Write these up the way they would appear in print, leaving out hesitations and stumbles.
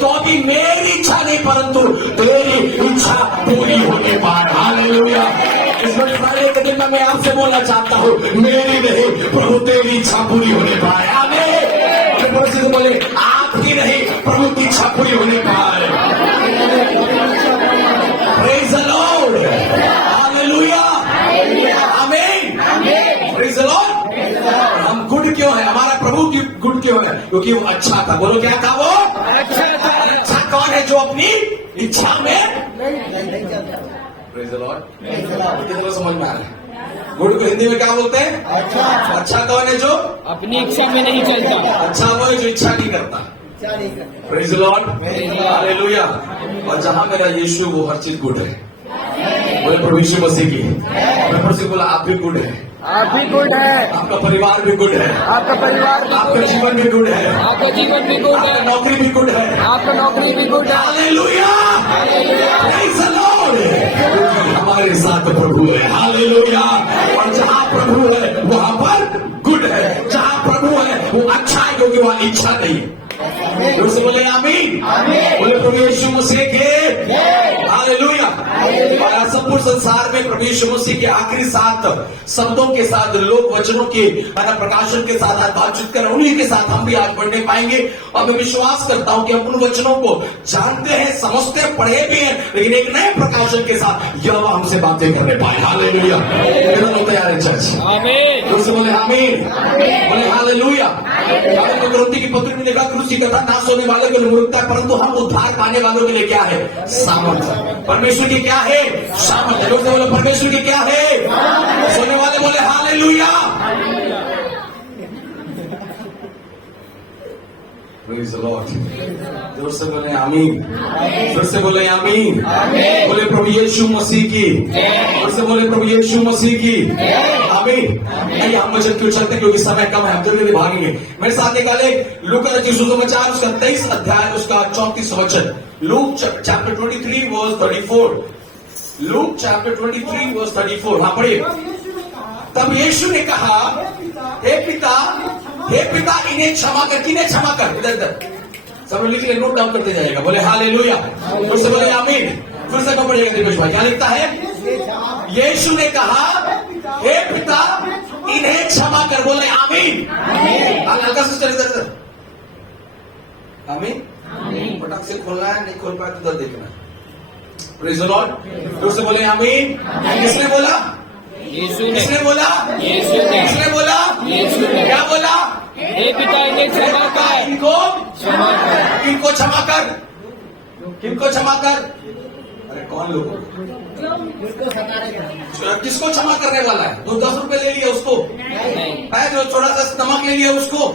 तो अभी मेरी इच्छा नहीं परंतु तेरी इच्छा पूरी होने पाए। हालेलुया। इस बड़े के दिन में मैं आपसे बोलना चाहता हूँ, मेरी नहीं प्रभु तेरी इच्छा पूरी होने पाए। आमीन। बोले आपकी नहीं प्रभु की इच्छा पूरी होने पाए। Praise the Lord. हालेलुया। आमीन। Praise the Lord. हम गुड क्यों है? हमारा प्रभु की गुड क्यों है? क्योंकि वो अच्छा था। बोलो क्या था वो? अच्छा कौन है जो अपनी इच्छा में प्रेज द लॉर्ड कितना समझ में आ रहा है? गुड को हिंदी में क्या बोलते हैं? अच्छा कौन है जो अपनी इच्छा में नहीं चलता? अच्छा वो है जो इच्छा नहीं करता। Praise the Lord. हालेलुया। और जहां मेरा यीशु वो हर चीज गुड है। बोले प्रभु यीशु मसीह की। मैं से बोला आप भी गुड है। आप भी गुड है। आपका परिवार भी गुड है। आपका परिवार भी आपका गुड है। जीवन भी गुड है। आपका जीवन भी गुड आपका है। नौकरी भी गुड है। आपका नौकरी भी गुड है। हालेलुया। Praise the Lord. क्योंकि हमारे साथ प्रभु है। हालेलुया। और जहाँ प्रभु है वहाँ पर गुड है। जहाँ प्रभु है वो अच्छा है क्योंकि वहाँ इच्छा नहीं है। से बोले आमीन। बोले प्रभु यीशु मसीह के। हालेलुया। और संपूर्ण संसार में प्रभु यीशु मसीह के आखिरी 7 शब्दों के साथ, लोक वचनों के प्रकाशन के साथ आज बातचीत कर, उन्हीं के साथ हम भी आज बढ़ने पाएंगे। और मैं विश्वास करता हूं कि हम उन वचनों को जानते हैं, समझते हैं, पढ़े भी हैं, लेकिन एक नए प्रकाशन के साथ यह हमसे बातें करने पाए। हालेलुया। तैयार है चर्च? आमीन। से बोले आमीन। बोले हालेलुया। कुरिन्थियों की पत्री में देखा क्रूस की कथा नाश होने वालों के लिए मूर्खता है, परंतु हम उद्धार पाने वालों के लिए क्या है? सामर्थ्य। परमेश्वर की क्या है? सामर्थ्य। लोग बोले परमेश्वर की क्या है? सुनने वाले बोले हालेलुया। Praise the Lord. जोर से बोले आमीन। जोर से बोले आमीन। बोले प्रभु यीशु मसीह की। जोर से बोले प्रभु यीशु मसीह की। आमीन। आइए हम वचन क्यों चलते, क्योंकि समय कम है, हम जल्दी भागेंगे। मेरे साथ निकाले लूका रचित सुसमाचार उसका 23 अध्याय उसका 34 वचन। Luke chapter 23 verse 34। Luke chapter 23 verse 34। हाँ पढ़िए। तब यीशु ने कहा, हे पिता इन्हें क्षमा कर। किन्हें क्षमा कर? इधर इधर सब लिख ले, नोट डाउन करते जाएगा। बोले हालेलुया। फिर से बोले आमीन। फिर से कब पढ़िएगा दिनेश भाई? क्या लिखता है? यीशु ने कहा, हे पिता इन्हें क्षमा कर। बोले आमीन। हल्का से चले इधर। आमीन। पटक से खोलना है, नहीं खोल पाए तो उधर देखना। Praise the Lord. फिर से बोले आमीन। किसने बोला? यीशु ने। किसने बोला? यीशु ने। किसने बोला? यीशु ने। क्या बोला? हे पिता इन्हें क्षमा कर। इनको क्षमा कर। इनको क्षमा कर। किनको क्षमा कर? अरे कौन लोग? किसको क्षमा करने वाला है? जो 10 रुपए ले लिया उसको? है जो थोड़ा सा नमक ले लिया उसको?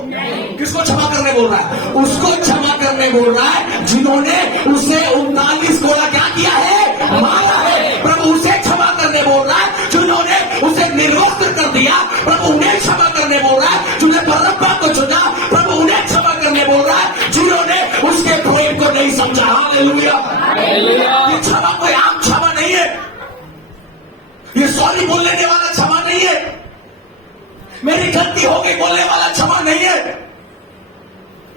किसको क्षमा करने बोल रहा है? उसको क्षमा करने बोल रहा है जिन्होंने उसे 39 कोड़ा क्या किया है? मारा है। प्रभु उसे क्षमा करने बोल रहा है जिन्होंने उसे निर्वस्त्र कर दिया। प्रभु उन्हें क्षमा करने बोल रहा है जिन्होंने बरअब्बा को चुना। प्रभु उन्हें क्षमा करने बोल रहा है जिन्होंने उसके प्रेम को नहीं समझा। हालेलुया। ये क्षमा कोई आम क्षमा नहीं है। ये सॉरी बोलने वाला क्षमा नहीं है। मेरी गलती हो गई बोलने वाला क्षमा नहीं है।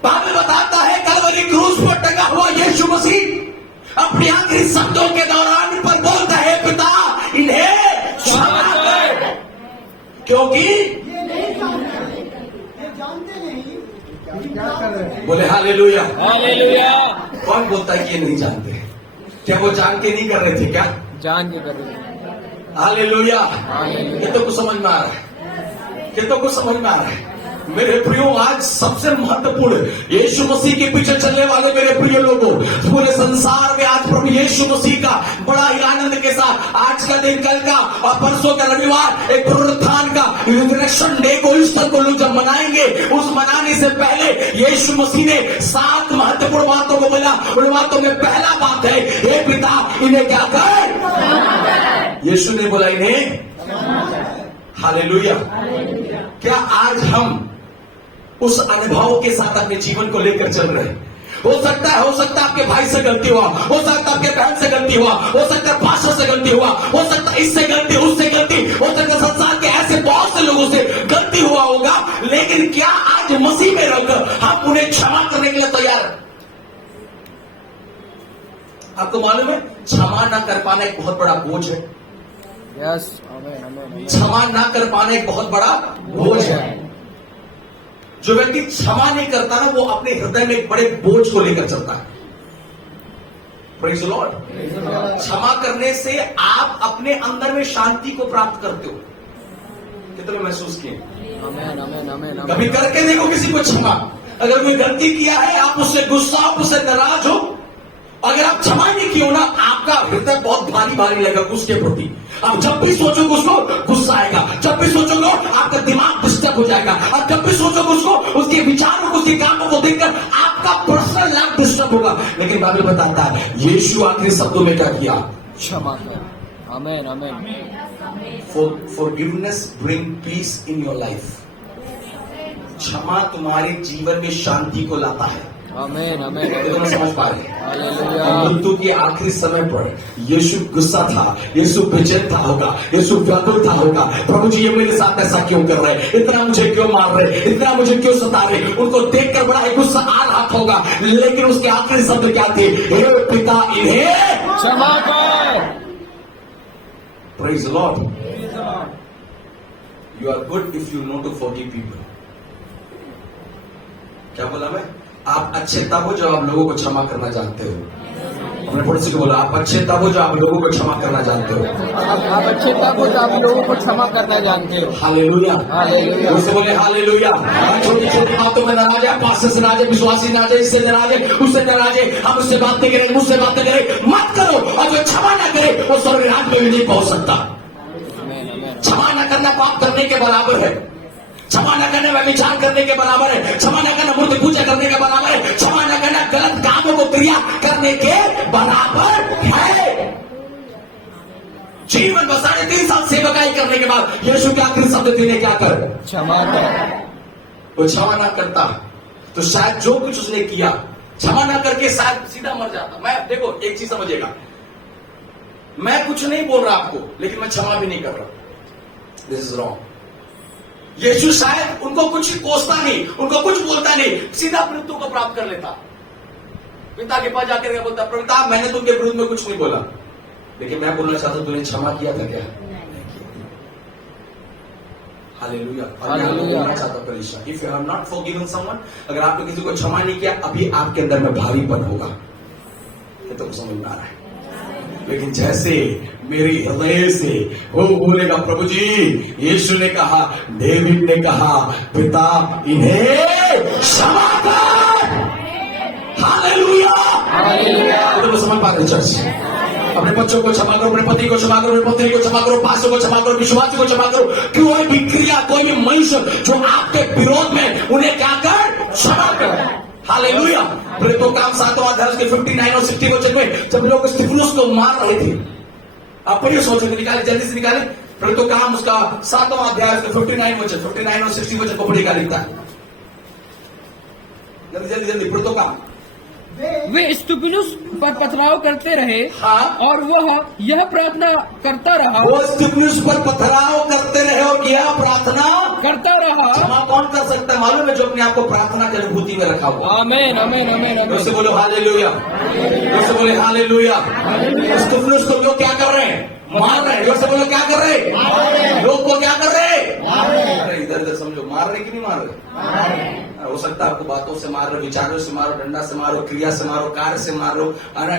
बाइबल बताता है कलवरी क्रूस पर टंगा हुआ यीशु मसीह अपनी आखिरी शब्दों के दौरान पर बोलता है, पिता इन्हें क्षमा कर, क्योंकि बोले हालेलुया। हालेलुया। कौन बोलता है कि ये नहीं जानते? क्या वो जान के नहीं कर रहे थे क्या? जान के कर। हालेलुया। ये तो कुछ समझ में आ रहा है। ये तो कुछ समझ में आ रहा है। मेरे प्रियो, आज सबसे महत्वपूर्ण यीशु मसीह के पीछे चलने वाले मेरे प्रिय लोगों, पूरे संसार में आज प्रभु यीशु मसीह का बड़ा ही आनंद के साथ आज का दिन, कल का और परसों का रविवार एक पुनरुत्थान का रिजरेक्शन डे को, ईस्टर को लोग जब मनाएंगे, उस मनाने से पहले यीशु मसीह ने 7 महत्वपूर्ण बातों को बोला। उन बातों में पहला बात है, हे पिता इन्हें क्या कर। यीशु ने बोला इन्हें। हालेलुया। क्या आज हम उस अनुभव के साथ अपने जीवन को लेकर चल रहे हैं? हो सकता है आपके भाई से गलती हुआ, हो सकता है आपके बहन से गलती हुआ, हो सकता है पास्टर से गलती हुआ, हो सकता है इससे गलती, उससे गलती, हो सकता है संसार के ऐसे बहुत से लोगों से गलती हुआ होगा, लेकिन क्या आज मसीह में रहकर हम उन्हें क्षमा करने के लिए तैयार हैं? आपको मालूम है क्षमा ना कर पाना एक बहुत बड़ा बोझ है। यस, आमेन, आमेन, क्षमा ना कर पाना एक बहुत बड़ा बोझ है। जो व्यक्ति क्षमा नहीं करता ना, वो अपने हृदय में एक बड़े बोझ को लेकर चलता है। Praise the Lord. क्षमा करने से आप अपने अंदर में शांति को प्राप्त करते हो। कितने महसूस किए? आमेन, आमेन, आमेन, कभी करके देखो किसी को क्षमा। अगर कोई गलती किया है, आप उससे गुस्सा, आप उससे नाराज हो, अगर आप क्षमा नहीं किए हो ना, आपका हृदय बहुत भारी भारी लगेगा उसके प्रति। आप जब भी सोचोगे उसको, गुस्सा आएगा। जब भी सोचोगे आपका दिमाग डिस्टर्ब हो जाएगा। आप जब भी सोचोगे उसको, उसके विचारों को, उसके कामों को देखकर आपका पर्सनल लाइफ डिस्टर्ब होगा। लेकिन बाइबल बताता है यीशु आखिरी शब्दों में क्या किया? क्षमा कर। आमेन, आमेन। Forgiveness bring peace in your life. क्षमा तुम्हारे जीवन में शांति को लाता है। आमेन, आमेन, कितना समझ पा रहे हैं? हालेलुया। मृत्यु के आखिरी समय पर यीशु गुस्सा था, यीशु बेचैन था होगा, यीशु व्याकुल था होगा। प्रभु जी ये मेरे साथ ऐसा क्यों कर रहे हैं? इतना मुझे क्यों मार रहे? इतना मुझे क्यों सता रहे? उनको देखकर बड़ा ही गुस्सा आ रहा होगा। लेकिन उसके आखिरी शब्द क्या थे? हे पिता इन्हें क्षमा कर। Praise the Lord. You are good if you know to forgive people. क्या बोला मैं? आप अच्छे तब हो जब आप लोगों को क्षमा करना जानते हो। अपने पड़ोसी को बोला आप अच्छे तब हो जब आप लोगों को क्षमा करना जानते हो। आप अच्छे तब हो, आप लोगों को क्षमा करना जानते हो। हालेलुया। हालेलुया। उससे बोले हालेलुया। छोटी छोटी बातों में नाराज है, पास्टर से नाराज है, विश्वासी नाराज है, इससे नाराज है, उससे नाराज है। हम उससे बात नहीं करें, मुझसे बात नहीं करें, मत करो। और जो क्षमा ना करे वो स्वर्ग राज्य में भी नहीं पहुंच सकता। आमेन, आमेन। क्षमा न करना पाप करने के बराबर है। क्षमा न करना व्यभिचार करने के बराबर है। क्षमा न करना मूर्ति पूजा करने के बराबर है। क्षमा न करना गलत कामों को क्रिया करने के बराबर है। जीवन में 3.5 साल सेवकाई करने के बाद यीशु के आखिरी शब्द थे क्या कर? क्षमा कर। वो क्षमा ना करता तो शायद जो कुछ उसने किया, क्षमा ना करके शायद सीधा मर जाता। मैं देखो एक चीज समझिएगा, मैं कुछ नहीं बोल रहा आपको, लेकिन मैं क्षमा भी नहीं कर रहा। This is wrong. यीशु शायद उनको कुछ कोसता नहीं, उनको कुछ बोलता नहीं, सीधा मृत्यु को प्राप्त कर लेता। पिता के पास जाकर बोलता, पिता मैंने तुमके विरुद्ध में कुछ नहीं बोला, लेकिन मैं बोलना चाहता हूं तूने क्षमा किया था क्या? हालेलुया। और मैं बोलना चाहता हूं कलीसिया, if you have not forgiven someone, अगर आपने किसी को क्षमा नहीं किया, अभी आपके अंदर में भारीपन होगा। ये तो समझ में आ रहा है। लेकिन जैसे मेरी हृदय से वो बोलेगा प्रभु जी, यीशु ने कहा, डेविड ने कहा, पिता इन्हें क्षमा कर। हालेलुया। तो समझ पाते चर्च। अपने बच्चों को क्षमा करो, अपने पति को क्षमा करो, अपनी पत्नी को क्षमा करो, पास्टर को क्षमा करो, विश्वासी को क्षमा करो। कोई भी क्रिया, कोई भी मनुष्य जो आपके विरोध में, उन्हें क्या कर? क्षमा करो। हालेलुया। प्रेरितों का काम 7वां अध्याय के 59 और 60 वचन में जब लोग स्तिफनुस को मार रहे थे, आप पढ़िए, सोच निकाले, जल्दी से निकाले। प्रेरितों का काम उसका 7वां अध्याय 59 वचन, 59 और 60 वचन को पढ़िएगा, लिखता है। जल्दी जल्दी जल्दी। प्रेरितों का वे स्तिफनुस पर पथराव करते रहे। हाँ। और वह यह प्रार्थना करता रहा। वो स्तिफनुस पर पथराव करते रहे और यह प्रार्थना करता रहा। क्षमा कौन कर सकता है मालूम है? जो अपने आप को प्रार्थना की अनुभूति में रखा हुआ। आमेन, आमेन, आमेन, आमेन। उससे बोलो हालेलुया। उससे बोले हालेलुया। स्तिफनुस को लोग क्या कर रहे हैं? मार रहे हैं। उससे बोलो क्या कर रहे हैं? लोग को क्या कर रहे हैं? अरे इधर इधर समझो, मार रहे कि नहीं मार रहे? हो सकता है आपको बातों से मार रहे, विचारों से मारो, डंडा से मारो, क्रिया से मारो, कार्य से मार लो,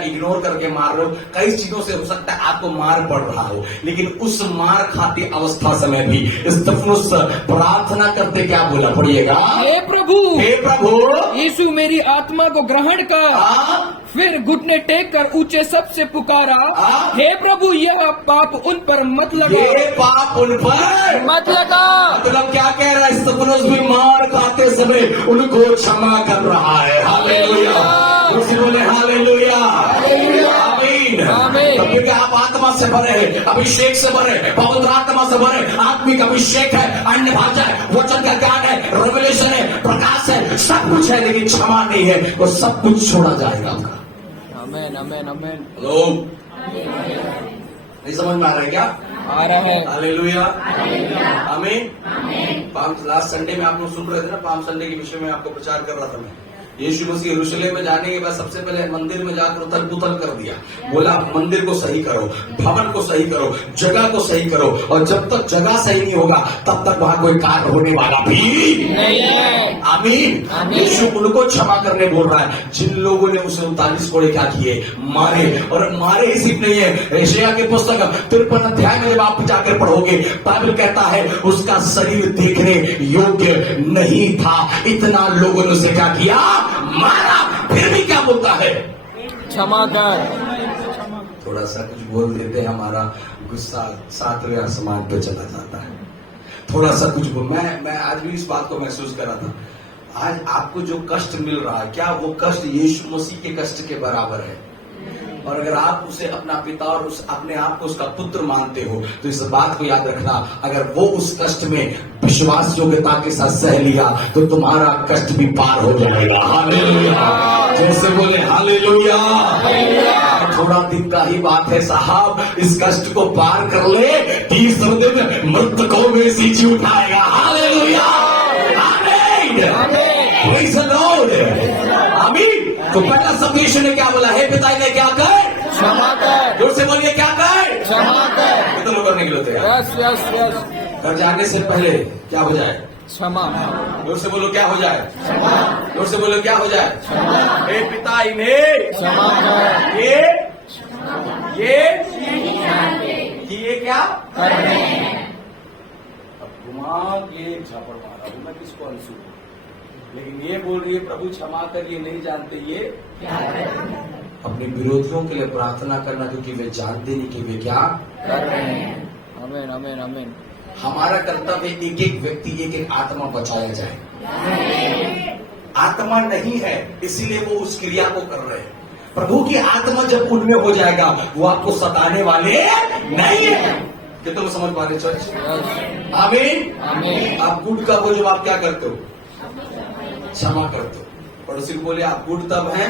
इग्नोर करके मार लो, कई चीजों से हो सकता है आपको मार पड़ रहा हो। लेकिन उस मार खाती अवस्था समय भी स्तिफनुस प्रार्थना करते क्या बोला? पढ़िएगा, हे प्रभु, हे प्रभु, यीशु मेरी आत्मा को ग्रहण कर। फिर घुटने टेक कर ऊंचे शब्द से पुकारा, हे प्रभु यह पाप उन पर मत लगा। ये पाप उन पर मत लगा। मतलब क्या कह रहा है? स्तिफनुस भी मार खाते समय उनको क्षमा कर रहा है। हालेलुया। उसी बोले हालेलुया। आमीन। आमीन। तो क्योंकि आप आत्मा से भरे हैं, अभिषेक से भरे, पवित्र आत्मा से भरे, आत्मिक अभिषेक है, अन्य भाषा है, वचन का ज्ञान है, रेवलेशन है, प्रकाश है, सब कुछ है, लेकिन क्षमा नहीं है, वो सब कुछ छोड़ा जाएगा आपका। आमेन, आमेन, आमेन। हेलो, नहीं समझ में आ रहा है क्या? आ रहा है। हालेलुया। आमीन। पाम लास्ट संडे में आप लोग सुन रहे थे ना, पाम संडे के विषय में आपको प्रचार कर रहा था मैं। यीशु मसीह यरूशलेम में जाने के बाद सबसे पहले मंदिर में जाकर उथल पुथल कर दिया। बोला मंदिर को सही करो, भवन को सही करो, जगह को सही करो, और जब तक जगह सही नहीं होगा तब तक वहां कोई कार्य होने वाला भी नहीं है। आमीन। यीशु उनको क्षमा करने बोल रहा है जिन लोगों ने उसे 39 कोड़े क्या किए, मारे। और मारे ही सिर्फ नहीं है, यशायाह की पुस्तक 53 अध्याय में जब आप जाकर पढ़ोगे, बाइबल कहता है उसका शरीर देखने योग्य नहीं था, इतना लोगों ने उसे क्या किया, मारा। फिर भी क्या बोलता है, क्षमा कर। थोड़ा सा कुछ बोल देते हैं, हमारा गुस्सा 7वें आसमान पे चला जाता है। थोड़ा सा कुछ मैं आज भी इस बात को महसूस कर रहा था। आज आपको जो कष्ट मिल रहा है, क्या वो कष्ट यीशु मसीह के कष्ट के बराबर है? और अगर आप उसे अपना पिता और अपने आप को उसका पुत्र मानते हो, तो इस बात को याद रखना, अगर वो उस कष्ट में विश्वास योग्यता के साथ सह लिया तो तुम्हारा कष्ट भी पार हो जाएगा। हालेलुया। जैसे बोले हालेलुया। थोड़ा दिन का ही बात है साहब, इस कष्ट को पार कर ले, 30 दिन मृतकों में से जी उठाएगा। हालेलुया। Praise the Lord. आमीन। तो पहला शब्द यीशु ने क्या बोला, हे पिता ने क्या कर, क्षमा कर। जोर से बोलिए, क्या कर, क्षमा कर। कितने लोग करने के लिए होते हैं? Yes yes yes. घर जाने से पहले क्या हो जाए, क्षमा। जोर से बोलो क्या हो जाए, क्षमा। जोर से बोलो क्या हो जाए, हे पिता इन्हें क्षमा कर। ये कि ये क्या कर रहे हैं। अब घुमा के झापड़ मारा हूं मैं किसको अंशु, लेकिन ये बोल रही है प्रभु क्षमा कर, ये नहीं जानते ये अपने विरोधियों के लिए प्रार्थना करना, क्योंकि वे जानते नहीं कि वे क्या कर रहे हैं। आमीन आमीन आमीन। हमारा कर्तव्य एक एक व्यक्ति, एक एक आत्मा बचाया जाए। आत्मा नहीं है इसीलिए वो उस क्रिया को कर रहे हैं। प्रभु की आत्मा जब उनमें हो जाएगा वो आपको सताने वाले नहीं है। कि तुम समझ पा रहे चर्च? आमीन आमीन। आप गुड का वो जब आप क्या करते हो, क्षमा करते हो। पड़ोसी को बोले आप गुड तब हैं,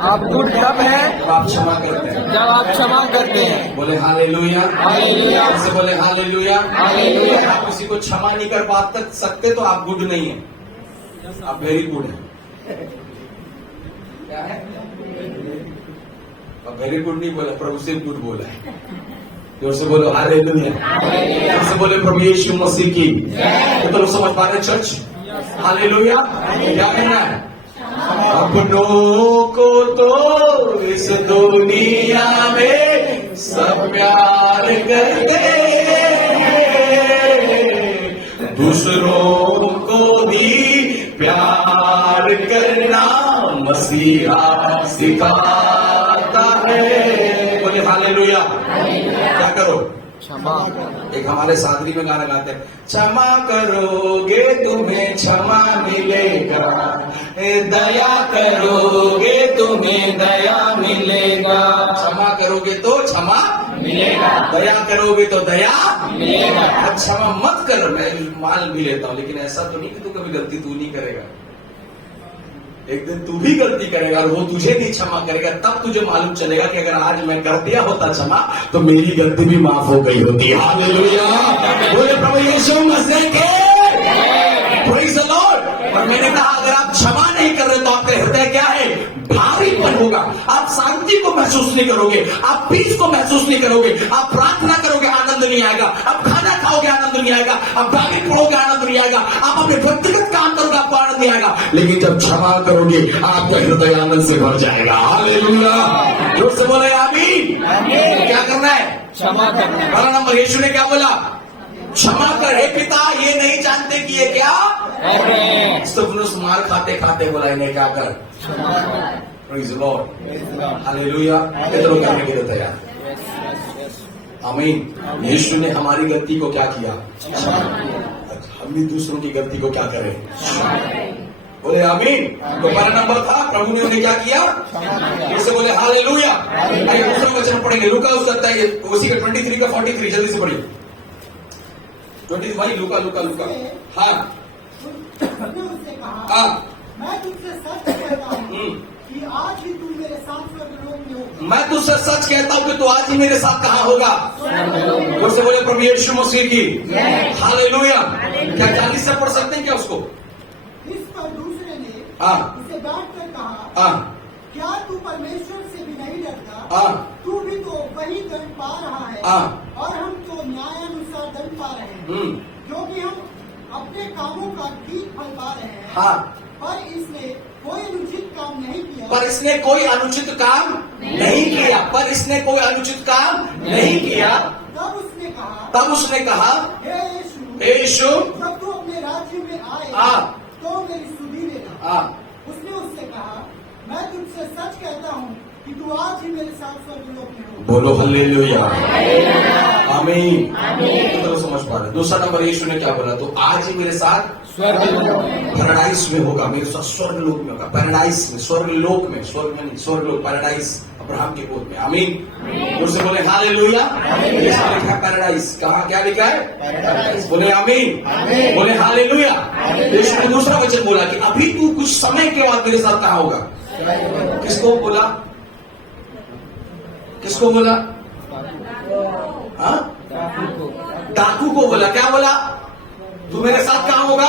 आप गुड तब है जब आप क्षमा करते हैं। जब आप क्षमा करते हैं। बोले हालेलुया। हालेलुया। ऐसे बोले हालेलुया। हालेलुया। आप किसी को क्षमा नहीं कर पाते सकते तो आप गुड नहीं है, आप वेरी गुड है। क्या है? अब वेरी गुड नहीं बोला, प्रभु से गुड बोला है। जोर से बोलो हालेलुया। जोर से बोले प्रभु यीशु मसीह की। तो लोग समझ पा रहे चर्च? हालेलुया। क्या कहना है? अपनों को तो इस दुनिया में सब प्यार करते हैं, दूसरों को भी प्यार करना मसीहा सिखाता है। बोले हालेलुया। क्या करो? क्षमा। एक हमारे सादरी में गाना गाते हैं, क्षमा करोगे तुम्हें क्षमा मिलेगा, दया करोगे तुम्हें दया मिलेगा। क्षमा करोगे तो क्षमा मिलेगा, दया करोगे तो दया मिलेगा। क्षमा मत कर, मैं मान भी लेता हूं, लेकिन ऐसा तो नहीं कि तू कभी गलती तू नहीं करेगा। एक दिन तू भी गलती करेगा और वो तुझे भी क्षमा करेगा, तब तुझे मालूम चलेगा कि अगर आज मैं कर दिया होता क्षमा तो मेरी गलती भी माफ हो गई होती। हालेलुया। बोले प्रभु यीशु मसीह के। Praise the Lord. और मैंने कहा अगर आप क्षमा नहीं कर रहे तो आपका हृदय क्या है, भारीपन होगा। आप शांति को महसूस नहीं करोगे, आप पीस को महसूस नहीं करोगे, आप प्रार्थना करोगे आनंद नहीं आएगा, आप खाना खाओगे आनंद नहीं आएगा, आप बाइबल पढ़ोगे आनंद नहीं आएगा, आप अपने व्यक्तिगत काम करोगे आपको आनंद नहीं आएगा। लेकिन जब क्षमा करोगे आपका हृदय आनंद से भर जाएगा। हालेलुया। जोर से बोले आमीन। क्या करना है? क्षमा करना। पहला नंबर यीशु ने क्या बोला, क्षमा कर। हे पिता ये नहीं जानते कि ये क्या कर रहे हैं। स्तिफनुस मार खाते खाते बोला इन्हें क्या कर। क्षमा कर। Praise the Lord. हालेलुया। कितने लोग करने के लिए तैयार? आमीन। यीशु ने हमारी गलती को क्या किया, हम भी दूसरों की गलती को क्या करें, बोले आमीन। तो पहला नंबर था प्रभु ने उन्हें क्या किया, जैसे बोले हालेलुया। आइए दूसरा वचन पढ़ेंगे, लूका उसका है उसी का 23 का 43, जल्दी से पढ़िए। 20 भाई लूका लूका लूका। हाँ हाँ। मैं तुझसे सच कहता हूँ कि आज ही तू मेरे साथ स्वर्गलोक में होगा। मैं तुझसे सच कहता हूँ कि तू आज ही मेरे साथ कहाँ होगा। और से बोले प्रभु यीशु मसीह की। हालेलुया। क्या 40 से पढ़ सकते हैं क्या उसको? इस पर दूसरे ने हाँ उसे डांट कर हाँ, क्या तू परमेश्वर से भी नहीं डरता? हाँ, तू भी तो वही दंड पा रहा है हाँ। और हम तो न्यायानुसार दंड पा रहे हैं, क्योंकि हम अपने कामों का ठीक फल पा रहे हैं। हाँ। पर इसने कोई अनुचित काम नहीं किया। पर इसने कोई अनुचित काम नहीं किया। पर इसने कोई अनुचित काम नहीं किया। तब उसने कहा, हे यीशु, जब तू अपने राज्य में आए हाँ। तो मेरी सुधि लेना। हाँ। उसने उससे कहा, मैं तुझसे सच कहता हूँ कि तू आज ही मेरे साथ स्वर्गलोक में हो। बोलो हालेलुया, आमीन। तो समझ पा रहे। दूसरा नंबर यीशु ने क्या बोला? तो आज ही मेरे साथ पैराडाइज में होगा, मेरे साथ स्वर्गलोक में होगा। पैराडाइज में, स्वर्गलोक में, स्वर्ग में नहीं, स्वर्गलोक, पैराडाइज अब्राहम के गोद में। आमीन। उससे बोले हालेलुया। लिखा है पैराडाइज। कहाँ क्या लिखा है? पैराडाइज। बोले आमीन, बोले हालेलुया। यीशु ने दूसरा वचन बोला कि अभी तू कुछ समय के बाद मेरे साथ कहाँ होगा? किसको बोला? किसको बोला? हाँ, डाकू को बोला। क्या बोला? तू मेरे साथ कहाँ होगा?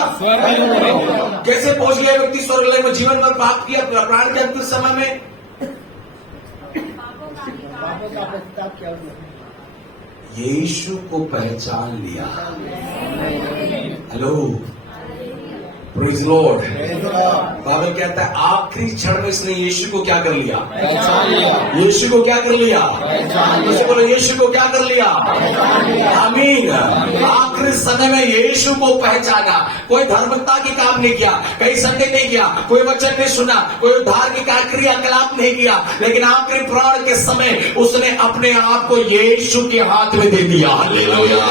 कैसे पहुंच गया व्यक्ति स्वर्गलोक में? जीवन भर पाप किया, प्राण के अंतिम समय में यीशु को पहचान लिया। Hello, praise Lord. बाइबल कहता है आखिरी क्षण में इसने यीशु को क्या कर लिया? यीशु को क्या कर लिया? उसे बोलो यीशु को क्या कर लिया? आमीन। आखिरी समय में यीशु को पहचाना। कोई धार्मिकता की काम नहीं किया, कई संडे नहीं किया, कोई वचन नहीं सुना, कोई उद्धार की क्रियाकलाप नहीं किया, लेकिन आखिरी प्राण के समय उसने अपने आप को यीशु के हाथ में दे दिया। हालेलुया।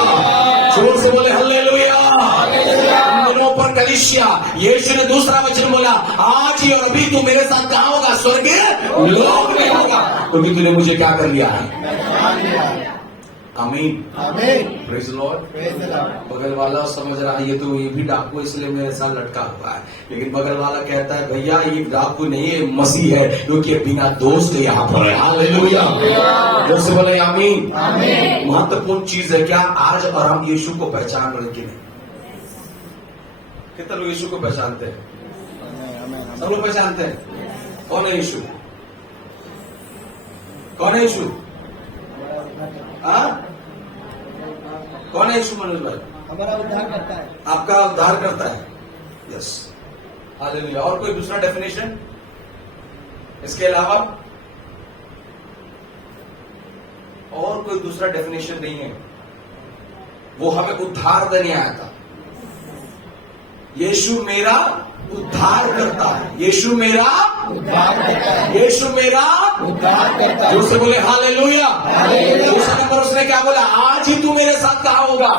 जोर से बोले हालेलुया। दिनों पर कलीसिया, यीशु ने दूसरा वचन बोला, आज ही और अभी तू मेरे साथ कहाँ होगा? स्वर्ग लोक में होगा, क्योंकि तूने मुझे क्या कर लिया है? आमीन, प्रेज लॉर्ड। बगल वाला समझ रहा है ये भी डाकू इसलिए मेरे साथ लटका हुआ है, लेकिन बगल वाला कहता है भैया ये डाकू नहीं है, मसीह है, क्योंकि बिना दोष के यहाँ पर है। हालेलुया। जैसे बोले आमीन। महत्वपूर्ण चीज है क्या आज और हम यीशु को पहचान रहे कि नहीं? कितने लोग यीशु को पहचानते हैं? सब लोग पहचानते हैं। कौन है यीशु? कौन है यीशु? कौन है यीशु? मनोज भाई, हमारा उद्धार करता है। आपका उद्धार करता है। Yes, hallelujah. और कोई दूसरा डेफिनेशन इसके अलावा? और कोई दूसरा डेफिनेशन नहीं है। वो हमें उद्धार देने आया था। यीशु मेरा उद्धार करता है। यीशु मेरा उद्धार करता है। यीशु मेरा उद्धार करता है। उससे बोले हालेलुया। दूसरा नंबर उसने क्या बोला? आज ही तू मेरे साथ कहाँ होगा?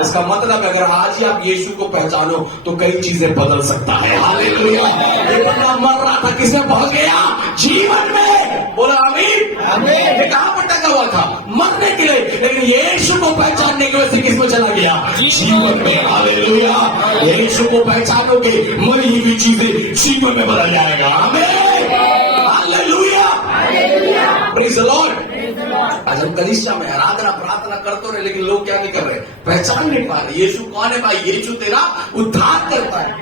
इसका मतलब अगर आज ही आप यीशु को पहचानो तो कई चीजें बदल सकता है। हालेलुया। एक बंदा मर रहा था, किसमें पहुंच गया? जीवन में। बोला आमीन। ये कहाँ पर टका हुआ था? मरने के लिए, लेकिन यीशु को पहचानने की वजह से किसमें चला गया? जीवन में। हालेलुया। यीशु को पहचानोगे मरी हुई चीजें जीवन में बदल जाएगा। आमीन। हालेलुया। Praise the Lord. आज हम कलीसिया में आराधना प्रार्थना करते रहे, लेकिन लोग क्या नहीं कर रहे? पहचान नहीं पा रहे यीशु कौन है। भाई यीशु तेरा उद्धार करता है।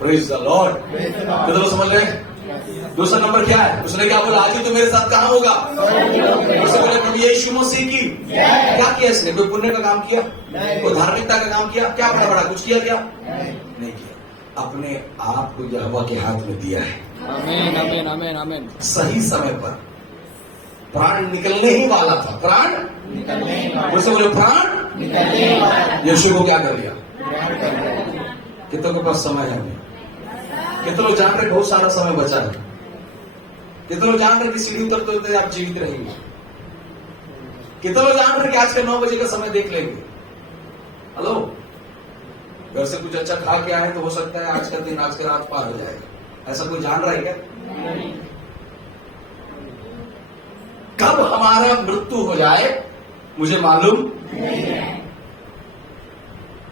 Praise the Lord. तो समझ रहे? दूसरा नंबर क्या है? उसने क्या बोला? आज ही तो मेरे साथ कहाँ होगा? उसने बोला प्रभु यीशु मसीह की क्या किया इसने? कोई पुण्य का काम किया? कोई धार्मिकता का काम किया? क्या बड़ा कुछ किया? क्या नहीं किया। अपने आप को यहोवा के हाथ में दिया है। आमीन, आमीन, आमीन, आमीन। सही समय पर प्राण निकलने ही वाला था। प्राण उसे बोले प्राण निकलने वाला। यीशु को क्या कर लिया? कितनों के पास समय है? कितने लोग जान रहे बहुत सारा समय बचा है? कितने लोग जान रहे कि सीढ़ी उतरते उतरते आप जीवित रहेंगे? कितने लोग जान रहे कि आज के 9 बजे का समय देख लेंगे? हेलो, घर से कुछ अच्छा खा के आए तो हो सकता है आज का दिन, आज का रात पार हो जाएगा। ऐसा कोई जान रहा है क्या? कब हमारा मृत्यु हो जाए मुझे मालूम नहीं है।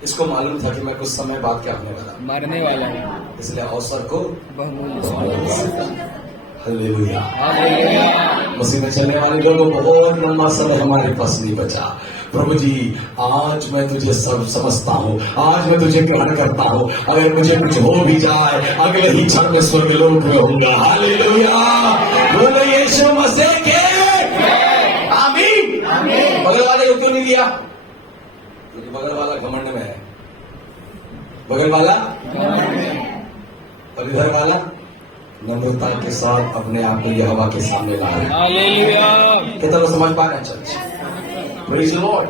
इसको मालूम था कि मैं कुछ समय बाद क्या होने वाला, मरने वाला है, इसलिए अवसर को बहुमूल्य। हालेलुया। हालेलुया। मसीह में चलने वाले लोगों बहुत लंबा समय हमारे पास नहीं बचा। प्रभु जी, आज मैं तुझे सब समझता हूँ, आज मैं तुझे ग्रहण करता हूँ। अगर मुझे कुछ हो भी जाए, अगले ही क्षण में स्वर्गलोक में होऊंगा। हालेलुया, बोलो यीशु मसीह के आमीन। बगल वाले को क्यों नहीं दिया? क्योंकि बगल वाला घमंड में है। बगल वाला और इधर वाला नम्रता के साथ अपने आप को यहोवा के सामने ला रहे। हालेलुया। कितना लोग समझ पा रहे हैं? Church, praise the Lord.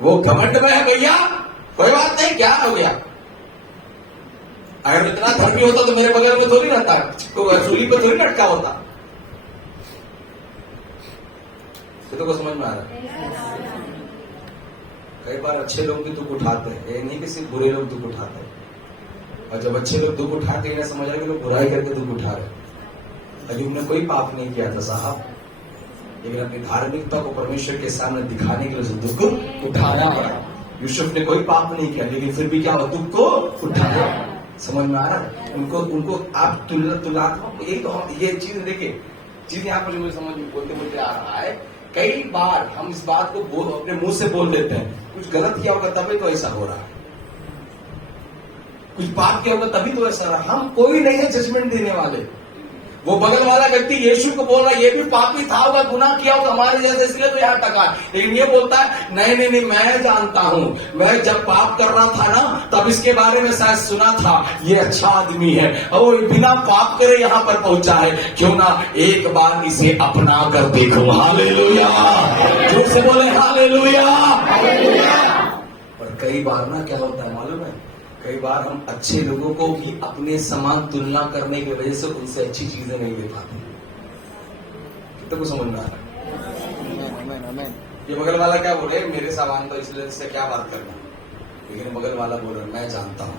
वो घमंड में है भैया, कोई बात नहीं, क्या हो गया? अगर इतना धर्मी होता तो मेरे बगल में थोड़ी रहता, सूली पे थोड़ी लटका होता। तो समझ में आ रहा है? कई बार अच्छे लोग भी दुख उठाते हैं, ये नहीं कि सिर्फ बुरे लोग दुख उठाते हैं। और जब अच्छे लोग दुख उठाते हैं, समझ रहे कि लोग बुराई करके दुख उठा रहे। अभी उन्होंने कोई पाप नहीं किया था साहब, लेकिन अपनी धार्मिकता को परमेश्वर के सामने दिखाने के लिए दुख उठाया। यूसुफ ने कोई पाप नहीं किया, लेकिन फिर भी क्या हुआ? दुख को उठाया। समझ में आ रहा है? उनको आप तुलनात्मक ये चीज देखिए, चीज यहाँ पर मुझे समझ में बोलते आ रहा है। कई बार हम इस बात को अपने मुंह से बोल देते हैं, कुछ गलत किया होगा तभी तो ऐसा हो रहा है, कुछ पाप किया होगा तभी तो ऐसा हो रहा है। हम कोई नहीं है जजमेंट देने वाले। वो बगल वाला व्यक्ति यीशु को बोल रहा है, ये भी पापी था होगा, गुनाह किया होगा हमारे जैसे, इसलिए तो यहाँ टका। लेकिन ये बोलता है नहीं, मैं जानता हूं, मैं जब पाप कर रहा था ना, तब इसके बारे में शायद सुना था, ये अच्छा आदमी है और बिना पाप करे यहाँ पर पहुंचा है। क्यों ना एक बार इसे अपना कर देखो। हालेलुया, जोर से बोले हालेलुया। और कई बार ना क्या होता है मालूम है? कई बार हम अच्छे लोगों को भी अपने समान तुलना करने की वजह से उनसे अच्छी चीजें नहीं दे पाते। कितने को समझ में आ रहा है? ये बगल वाला क्या बोले, मेरे सामान तो इसलिए से क्या बात करना, लेकिन बगल वाला बोल रहा है मैं जानता हूं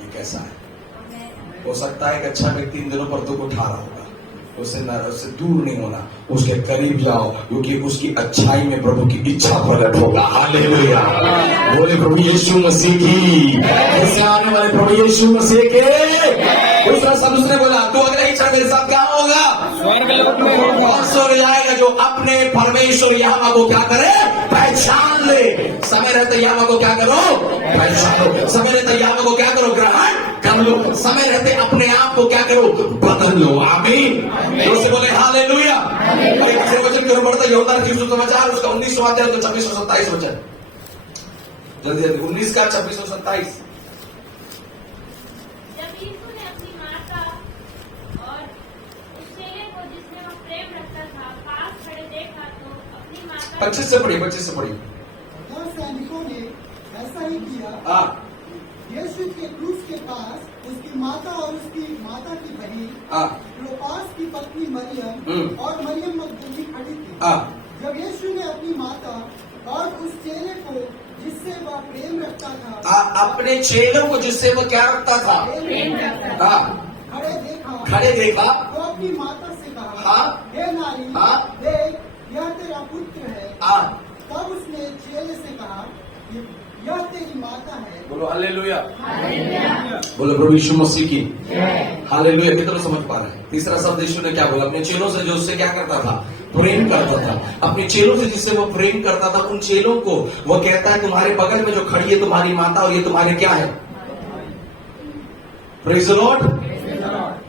ये कैसा है। हो सकता है एक अच्छा व्यक्ति इन दिनों पर दुख उठा रहा होगा, उससे दूर नहीं होना, उसके करीब जाओ, क्योंकि उसकी अच्छाई में प्रभु की इच्छा प्रकट होगा। हालेलुया, बोले प्रभु यीशु मसीह की। ऐसे आने वाले प्रभु यीशु मसीह के। दूसरा शब्द उसने बोला, तो अगले ही क्षण मेरे साथ क्या होगा? स्वर्गलोक में होगा। और स्वर्ग जाएगा जो अपने परमेश्वर यहोवा को क्या करे? पहचान ले। समय रहते यहोवा को क्या करो? पहचान लो। समय रहते यहोवा को क्या करो? ग्रहण कर लो। समय रहते अपने आप को क्या करो? बदल लो। आमीन। उससे बोले हालेलुया। और एक वचन करो बढ़ता यूहन्ना की सुसमाचार उसका 19वां अध्याय 26-27 वचन। जल्दी 19 का 26-27। जब यीशु ने अपनी माता और उस चेले को जिसमें वह प्रेम रखता था पास खड़े देखा तो अपनी माता 25 से पढ़िए। सैनिकों ने ऐसा ही किया। यीशु के क्रूस के पास उसकी माता और उसकी माता की बहन क्लोपास की पत्नी मरियम और मरियम मगदली खड़ी थी। जब यीशु ने अपनी माता और उस चेले को जिससे वह प्रेम रखता था, अपने चेलों को जिससे वो क्या रखता था? खड़े देखा तो अपनी माता से कहा, हे नारी, देख यह तेरा पुत्र है। तब उसने चेले से कहा, यह तेरी माता है। बोलो हालेलुया। बोलो प्रभु यीशु मसीह की। हालेलुया। कितना समझ पा रहे हैं? तीसरा शब्द यीशु ने क्या बोला? अपने चेलों से जो उससे क्या करता था? प्रेम करता था। अपने चेलों से जिससे वो प्रेम करता था, उन चेलों को वो कहता है तुम्हारे बगल में जो खड़ी है तुम्हारी माता और ये तुम्हारे क्या है? Praise the Lord.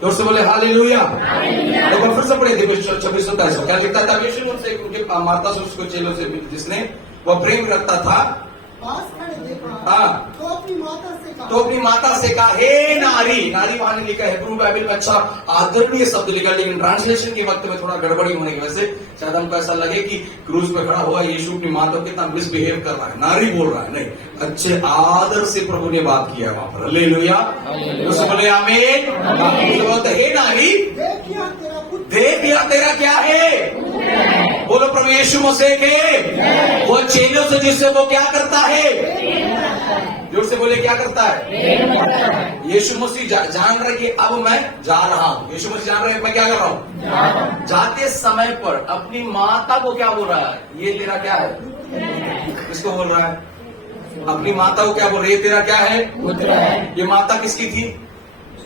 जोर से बोले हालेलुया। एक बार फिर से पढ़े 26-27 क्या लिखता था? यीशु ने उनसे उनके माता से उसको चेलों से जिसने वो प्रेम रखता था पास खड़े देखा तो अपनी माता से कहा, हे नारी। नारी वहां ने लिखा है, हिब्रू बाइबल में अच्छा आदरणीय शब्द लिखा, लेकिन ट्रांसलेशन के वक्त में थोड़ा गड़बड़ी होने की वजह से शायद हमको ऐसा लगे कि क्रूज पे खड़ा हुआ यीशु अपनी माता को कितना मिसबिहेव कर रहा है, नारी बोल रहा है। नहीं, अच्छे आदर से प्रभु ने बात किया वहां पर। हालेलुया। उससे बोले आमीन। हे नारी, देख यह तेरा क्या है? बोलो प्रभु यीशु मसीह के। वो चेलों से जिससे वो क्या करता है? जोर से बोले क्या करता है? यीशु मसीह जान रहे कि अब मैं जा रहा हूं। यीशु मसीह जान रहे मैं क्या कर रहा हूं? जाते समय पर अपनी माता को क्या बोल रहा है? ये तेरा क्या है? किसको बोल रहा है? अपनी माता को क्या बोल रहा है? ये तेरा क्या है? ये माता किसकी थी?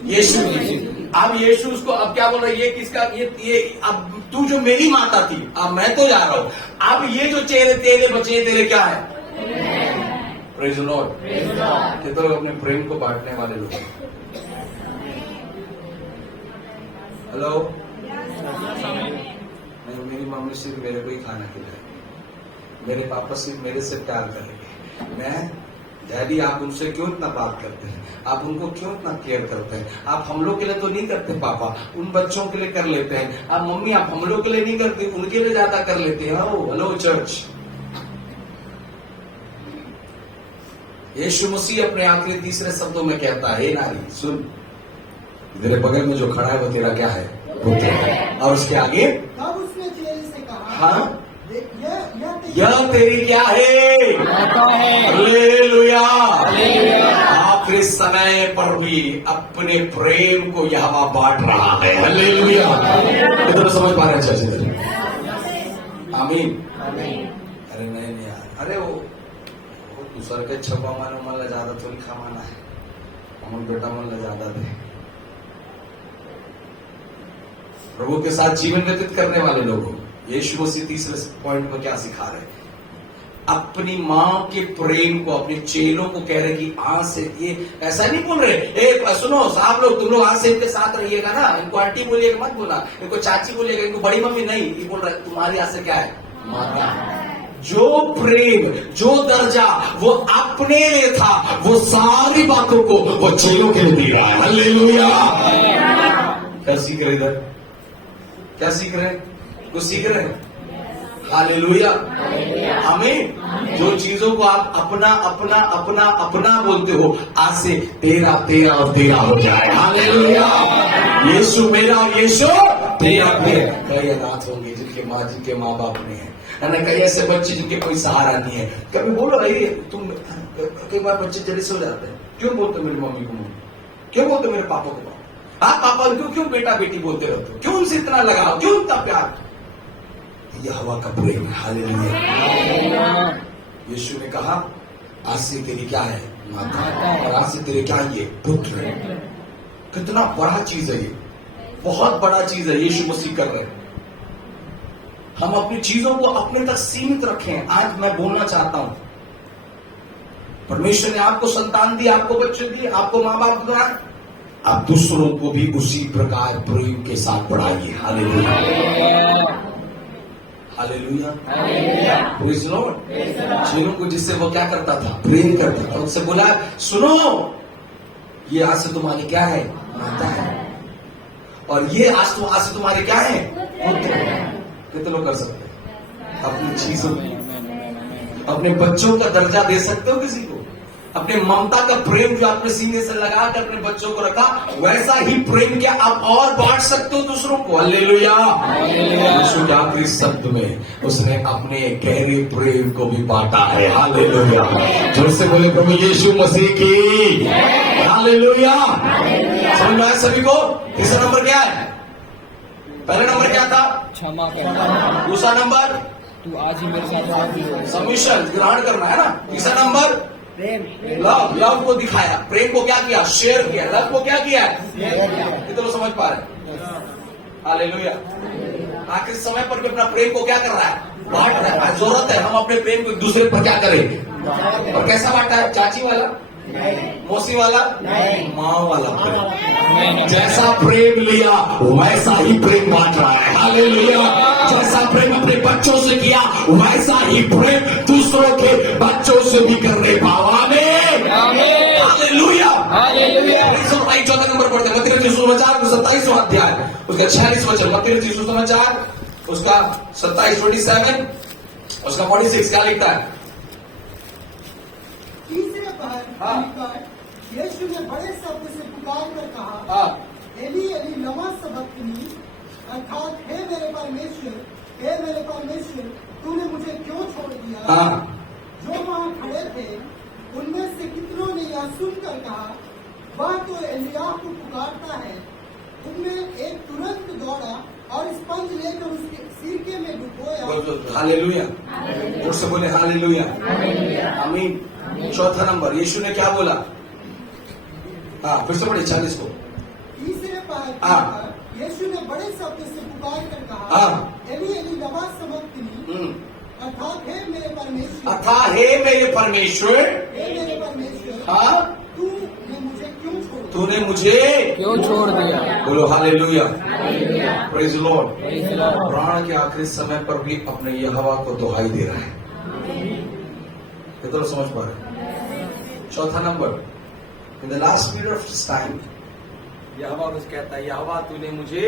यीशु की। अब यीशु उसको अब क्या बोल रहा है, ये किसका, ये अब तू जो मेरी माता थी, अब मैं तो जा रहा हूं, अब ये जो तेरे बचे तेरे क्या है? Praise the Lord. ये तो अपने प्रेम को बांटने वाले लोग। हेलो, मेरी मम्मी सिर्फ मेरे को ही खाना खिलाएगी, मेरे पापा सिर्फ मेरे से प्यार करेंगे। मैं डैडी, आप उनसे क्यों इतना बात करते हैं, आप उनको क्यों इतना केयर करते हैं, आप हम लोग के लिए तो नहीं करते पापा, उन बच्चों के लिए कर लेते हैं। आप मम्मी, आप हम लोग के लिए नहीं करते, उनके लिए ज्यादा कर लेते हैं। हेलो चर्च, यीशु मसीह अपने आखिरी तीसरे शब्दों में कहता है, हे नारी सुन, तेरे बगल में जो खड़ा है वो तेरा क्या है? पुत्र है। और उसके आगे तब उसने चेले से कहा, हाँ, यह तेरी क्या है? हालेलुया। आखिरी समय पर भी अपने प्रेम को यहोवा बांट रहा है। हालेलुया। इधर समझ पा रहे हैं चर्च? इधर आमीन। अरे नहीं यार, अरे वो दूसर के छपा मानो मन ला ज्यादा थोड़ी खामाना है, हम बेटा मन ला ज्यादा दे। प्रभु के साथ जीवन व्यतीत करने वाले लोगों, यीशु मसीह तीसरे पॉइंट में क्या सिखा रहे हैं? अपनी माँ के प्रेम को, अपने चेलों को कह रहे कि आज से, ये ऐसा नहीं बोल रहे, ए सुनो साहब लोग, तुम लोग आज से इनके साथ रहिएगा ना, इनको आंटी बोलिएगा मत बोला, इनको चाची बोलिएगा, इनको बड़ी मम्मी नहीं, ये बोल रहे तुम्हारी आज से क्या है? माता। जो प्रेम, जो दर्जा वो अपने लिए था, वो सारी बातों को वो चेलों के लिए दे रहा है। हालेलुया। क्या सीख रहे इधर? क्या सीख रहे हैं? कुछ सीख रहे हैं? हालेलुया। हमें जो चीजों को आप अपना अपना अपना अपना बोलते हो, आज से तेरा तेरा और तेरा हो जाए। हालेलुया। यीशु मेरा और यीशु तेरा तेरा। कई अनाथ होंगे जिनके माँ बाप नहीं है, कई ऐसे बच्चे जिनके कोई सहारा नहीं है। कभी बोलो अरे तुम, कई बार बच्चे जल्दी हो जाते हैं, क्यों बोलते मेरी मम्मी को मम्मी, क्यों बोलते मेरे पापा को पापा, हाँ पापा क्यों बेटा बेटी बोलते रहते हो, क्यों उनसे इतना लगाओ, क्यों इतना प्यार? यह हवा का प्रेम। हालेलुया। यीशु ने कहा आज से तेरी क्या है? माता। और आज से तेरे क्या है? ये पुत्र है। कितना बड़ा चीज है ये, बहुत बड़ा चीज है यीशु मसीह कर रहे हैं। हम अपनी चीजों को अपने तक सीमित रखें। आज मैं बोलना चाहता हूं, परमेश्वर ने आपको संतान दी, आपको बच्चे दिए, आपको माँ बाप दिया, आप दूसरों को भी उसी प्रकार प्रेम के साथ बढ़ाइए। Hallelujah. Hallelujah. Praise the Lord. चेलों को जिससे वो क्या करता था? प्रेम करता था। उनसे बोला सुनो, ये आज से तुम्हारी क्या है? माता है, और ये आज से तुम्हारे क्या है? पुत्र है। कितने लोग कर सकते हैं? अपनी चीजों में अपने बच्चों का दर्जा दे सकते हो किसी को? अपने ममता का प्रेम जो आपने सीने से लगा कर अपने बच्चों को रखा, वैसा ही प्रेम क्या आप और बांट सकते हो दूसरों को? हालेलुया। यीशु के आखिरी शब्द में उसने अपने गहरे प्रेम को भी बांटा है। हालेलुया। जोर से बोले प्रभु यीशु मसीह की। हालेलुया। समझ में आया सभी को? तीसरा नंबर क्या है? पहला नंबर क्या था? क्षमा करना। दूसरा नंबर तू आज ही मेरे साथ सबमिशन, ग्रहण करना है ना। तीसरा नंबर प्रेम। लव, लव को दिखाया, प्रेम को क्या किया? शेयर किया। लव को क्या किया? कितने लोग समझ पा रहे? हालेलुया। आखिर समय पर भी अपना प्रेम को क्या कर रहा है? बांट रहा है। जरूरत है हम अपने प्रेम को एक दूसरे पर क्या करें? और कैसा बांटा है? चाची वाला, मौसी वाला, माँ वाला प्रेम। जैसा प्रेम लिया वैसा ही प्रेम बांट रहा है। हालेलुया। जैसा प्रेम अपने बच्चों से किया वैसा ही प्रेम दूसरों के बच्चों से भी करने पावा में। हालेलुया। हालेलुया। 24 नंबर पढ़ते हैं, मत्ती रचित सुसमाचार 27वां अध्याय उसका 46 वचन। मत्ती रचित सुसमाचार उसका 27 उसका 46 क्या लिखता है? तीसरे पहर यीशु ने बड़े शब्द से पुकार कर कहा, एली एली लमा सबक्तनी, अर्थात हे मेरे परमेश्वर तूने मुझे क्यों छोड़ दिया? जो वहाँ खड़े थे उनमें से कितनों ने यह सुनकर कहा, वह तो एलिय्याह को पुकारता है। उनमें एक तुरंत दौड़ा और स्पंज लेकर उसके सिरके में डुबोया। हालेलुया। जोर से बोले हालेलुया। आमीन। चौथा नंबर यीशु ने क्या बोला? फिर से पढ़े 40 को। तीसरे पहर हाँ। यीशु ने बड़े शब्द से पुकार कर कहा, हाँ। एली एली लमा सबक्तनी, अर्थात हे मेरे परमेश्वर, अथा हे मेरे परमेश्वर, हे मेरे परमेश्वर, हाँ, तूने मुझे क्यों छोड़ दिया? तूने मुझे क्यों छोड़ दिया? बोलो hallelujah, praise Lord. Praise the Lord. प्राण के आखिरी समय पर भी अपने यहोवा को दुहाई दे रहा है। कितना समझ पा रहे? चौथा number, in the last period of this time Jehovah कुछ कहता है, यहोवा तूने मुझे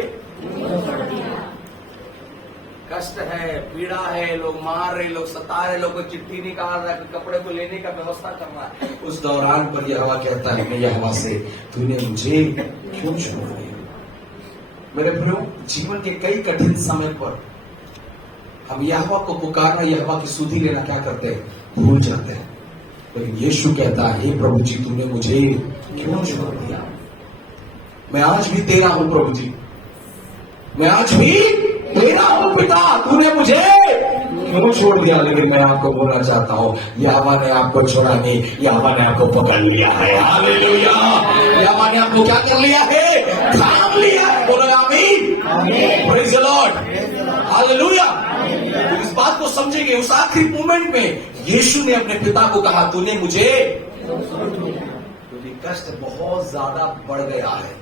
कष्ट है, पीड़ा है, लोग मार रहे, लोग सता रहे, लोग को चिट्ठी निकाल रहा है, कपड़े को लेने का व्यवस्था कर रहा है। उस दौरान पर यहोवा कहता है, मैं यहोवा से, तूने मुझे क्यों छोड़ दिया? मेरे प्रियो, जीवन के कई कठिन समय पर हम यहोवा को पुकारना, यहोवा की सुधि लेना क्या करते हैं? भूल जाते हैं। लेकिन यीशु कहता है, हे प्रभु जी, तूने मुझे क्यों छोड़ दिया? मैं आज भी तेरा हूं प्रभु जी, मैं आज भी तेरा हूं पिता, तूने मुझे क्यों छोड़ दिया? लेकिन मैं आपको बोलना चाहता हूं, यहोवा ने आपको छोड़ा नहीं, यहोवा ने आपको पकड़ लिया है। हालेलुया, यहोवा ने आपको क्या कर लिया है? थाम लिया है। बोलो आमीन, प्रेज द लॉर्ड, हालेलुया। तो इस बात को समझेंगे, उस आखिरी मोमेंट में यीशु ने अपने पिता को कहा, तूने मुझे, क्योंकि कष्ट बहुत ज्यादा बढ़ गया है।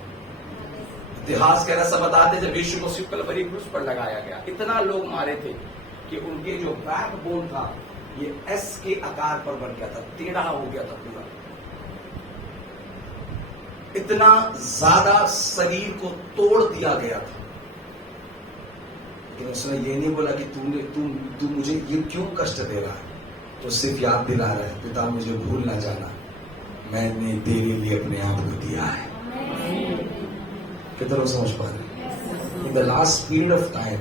इतिहास कह रहा बताते, जब यीशु को सिकल भरी क्रूस पर लगाया गया, इतना लोग मारे थे कि उनके जो बैकबोन था ये एस के आकार पर बन गया था, टेढ़ा हो गया था पूरा। इतना ज्यादा शरीर को तोड़ दिया गया था। लेकिन उसने ये नहीं बोला कि तू मुझे ये क्यों कष्ट दे रहा है, तो सिर्फ याद दिला रहा है, पिता मुझे भूल ना जाना, मैंने तेरे लिए अपने आप को दिया है। कितना लोग समझ पा रहे? इन the last period of time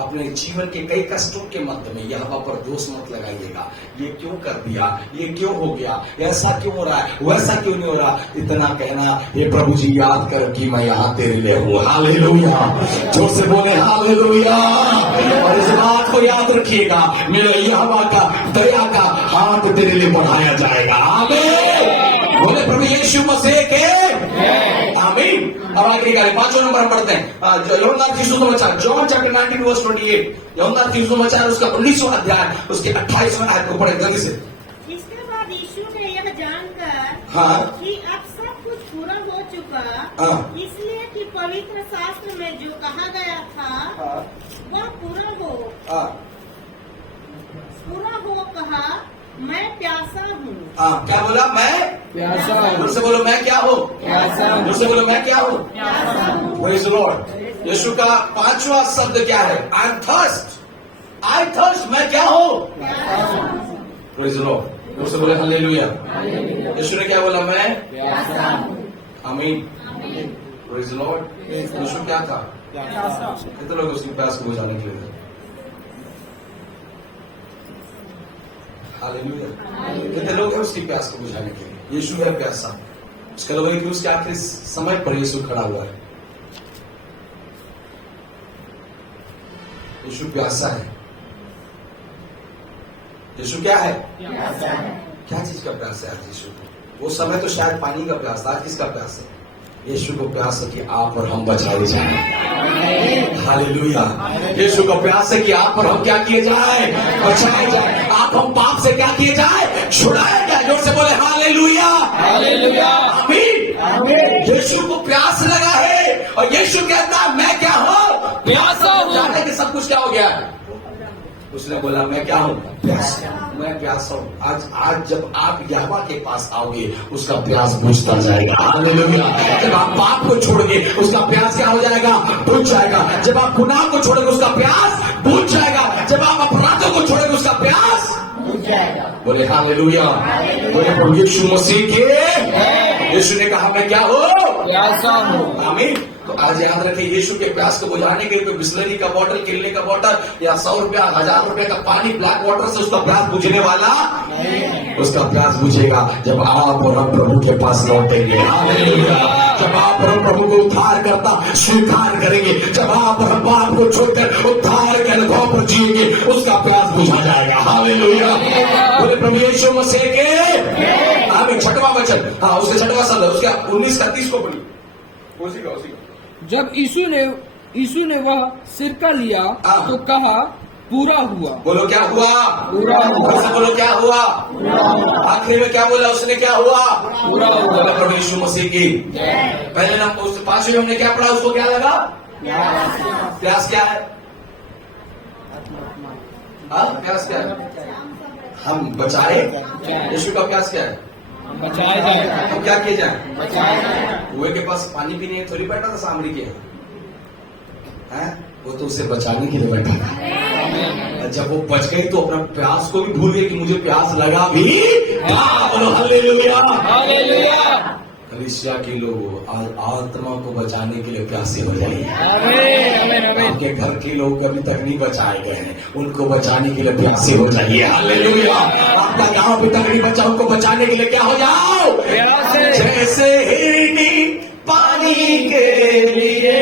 अपने जीवन के कई कष्टों के मध्य में यहोवा पर दोष मत लगाइएगा, ये क्यों कर दिया, ये क्यों हो गया, ऐसा क्यों हो रहा है, वैसा क्यों नहीं हो रहा। इतना कहना, ये प्रभु जी याद कर कि मैं यहाँ तेरे लिए हूँ। हालेलुया, जोर से बोले हालेलुया। और इस बात को याद रखिएगा, मेरे यहोवा का दया का हाथ तेरे लिए बढ़ाया जाएगा। आमीन, बोले प्रभु यीशु मसीह के आमीन। अब आगे का 5वां नंबर हम पढ़ते हैं, यूहन्ना की सुसमाचार, जॉन चैप्टर 19 वर्स 28, यूहन्ना की सुसमाचार उसका 19वां अध्याय उसके 28वां आयत को पढ़े जल्दी से। इसके बाद यीशु ने यह जानकर हाँ। कि अब सब कुछ पूरा हो चुका, हाँ। इसलिए कि पवित्र शास्त्र में जो कहा गया था वह पूरा हो कहा, मैं प्यासा हूँ। क्या बोला? मैं प्यासा हूँ। जोर से बोलो, मैं क्या हूँ? प्यासा हूँ। जोर से बोलो, मैं क्या हूँ? प्यासा हूँ। Praise the Lord. यीशु का 5वां शब्द क्या है? I am thirst, I thirst, मैं क्या हूँ? Praise the Lord. जोर से बोले हालेलुया। यीशु ने क्या बोला? मैं प्यासा हूँ। आमीन, प्रेज़ द लॉर्ड। यीशु क्या था? कितने लोग उसकी प्यास को बुझाने के लिए? हालेलुया। कितने लोग हैं उसकी प्यास को बुझाने के लिए? यीशु है प्यासा। उसके अलावा कि उसके आखिरी समय पर यीशु खड़ा हुआ है। यीशु प्यासा है। यीशु क्या है? क्या चीज का प्यास है आज यीशु को? वो समय तो शायद पानी का प्यास था, आज किसका प्यास है? यीशु को प्यास है कि आप और हम बचाए जाए। हालेलुया। यीशु को प्यास है कि आप और हम क्या किए जाए? बचाए जाए। आप हम पाप से क्या किए जाए? छुड़ाए जाए। जोर से बोले हालेलुया, हालेलुया। आमीन। यीशु को प्यास लगा है और यीशु कहता है, मैं क्या हूँ? प्यासा हूँ। जानते कि सब कुछ क्या हो गया है? उसने बोला, मैं क्या हूँ? प्यासा। मैं प्यासा हूँ। आज जब आप यहोवा के पास आओगे, उसका प्यास बुझता जाएगा। हालेलुया। जब आप पाप को छोड़ोगे, उसका प्यास क्या हो जाएगा? बुझ जाएगा। जब आप गुनाह को छोड़ोगे, उसका प्यास बुझ जाएगा। जब आप अपराधों को छोड़ोगे, उसका प्यास बुझ जाएगा। बोले हालेलुया। बोले प्रभु यीशु मसीह के। यीशु ने कहा, मैं क्या हूँ? प्यासा हूँ। आमीन। तो आज याद रखिए, यीशु के प्यास को बुझाने के लिए कोई बिस्लरी का बॉटल, किले का बॉटल या 100 रुपया 1000 रुपए का पानी, ब्लैक वाटर से उसका प्यास बुझने वाला नहीं। उसका प्यास बुझेगा जब आप और हम प्रभु के पास लौटेंगे। हालेलुया। जब आप और हम प्रभु को उद्धार करता स्वीकार करेंगे, जब आप और हम पाप को छोड़कर उद्धार के अनुभव पर जिएंगे, उसका प्यास बुझा जाएगा। हालेलुया। बोले प्रभु यीशु मसीह के। आमीन। 6वां वचन, हाँ उसके 6वां शब्द, उसके 19-31 को पढ़िए। उसी का जब यीशु ने वह सिरका लिया हाँ। तो कहा पूरा हुआ। बोलो क्या हुआ? पूरा हुआ। ऐसे बोलो क्या हुआ? आखिर में क्या बोला उसने? क्या हुआ? पूरा हुआ। बोलो प्रभु यीशु मसीह की। पहले हम उस 5वें हमने क्या पढ़ा? उसको क्या लगा? प्यास क्या है? हाँ, प्यास क्या है? हम बचाए। यीशु का प्यास क्या है? बचाया जाए। हम क्या किए जाए? बचाया जाए। कुएं के पास पानी पीने थोड़ी बैठा था सामरी के, हैं? वो तो उसे बचाने के लिए बैठा था। जब वो बच गई तो अपना प्यास को भी भूल गई कि मुझे प्यास लगा भी था। बोलो हालेलुया। हालेलुया। कलीसिया के लोग आज आत्मा को बचाने के लिए प्यासे हो जाइए। आमीन आमीन आमीन। आपके घर के लोग अभी तक नहीं बचाए गए हैं, उनको बचाने के लिए प्यासे हो जाइए। हालेलुया। आपका यहाँ पे तक नहीं बचा, उनको बचाने के लिए क्या हो जाओ? प्यासे। जैसे हिरनी पानी के लिए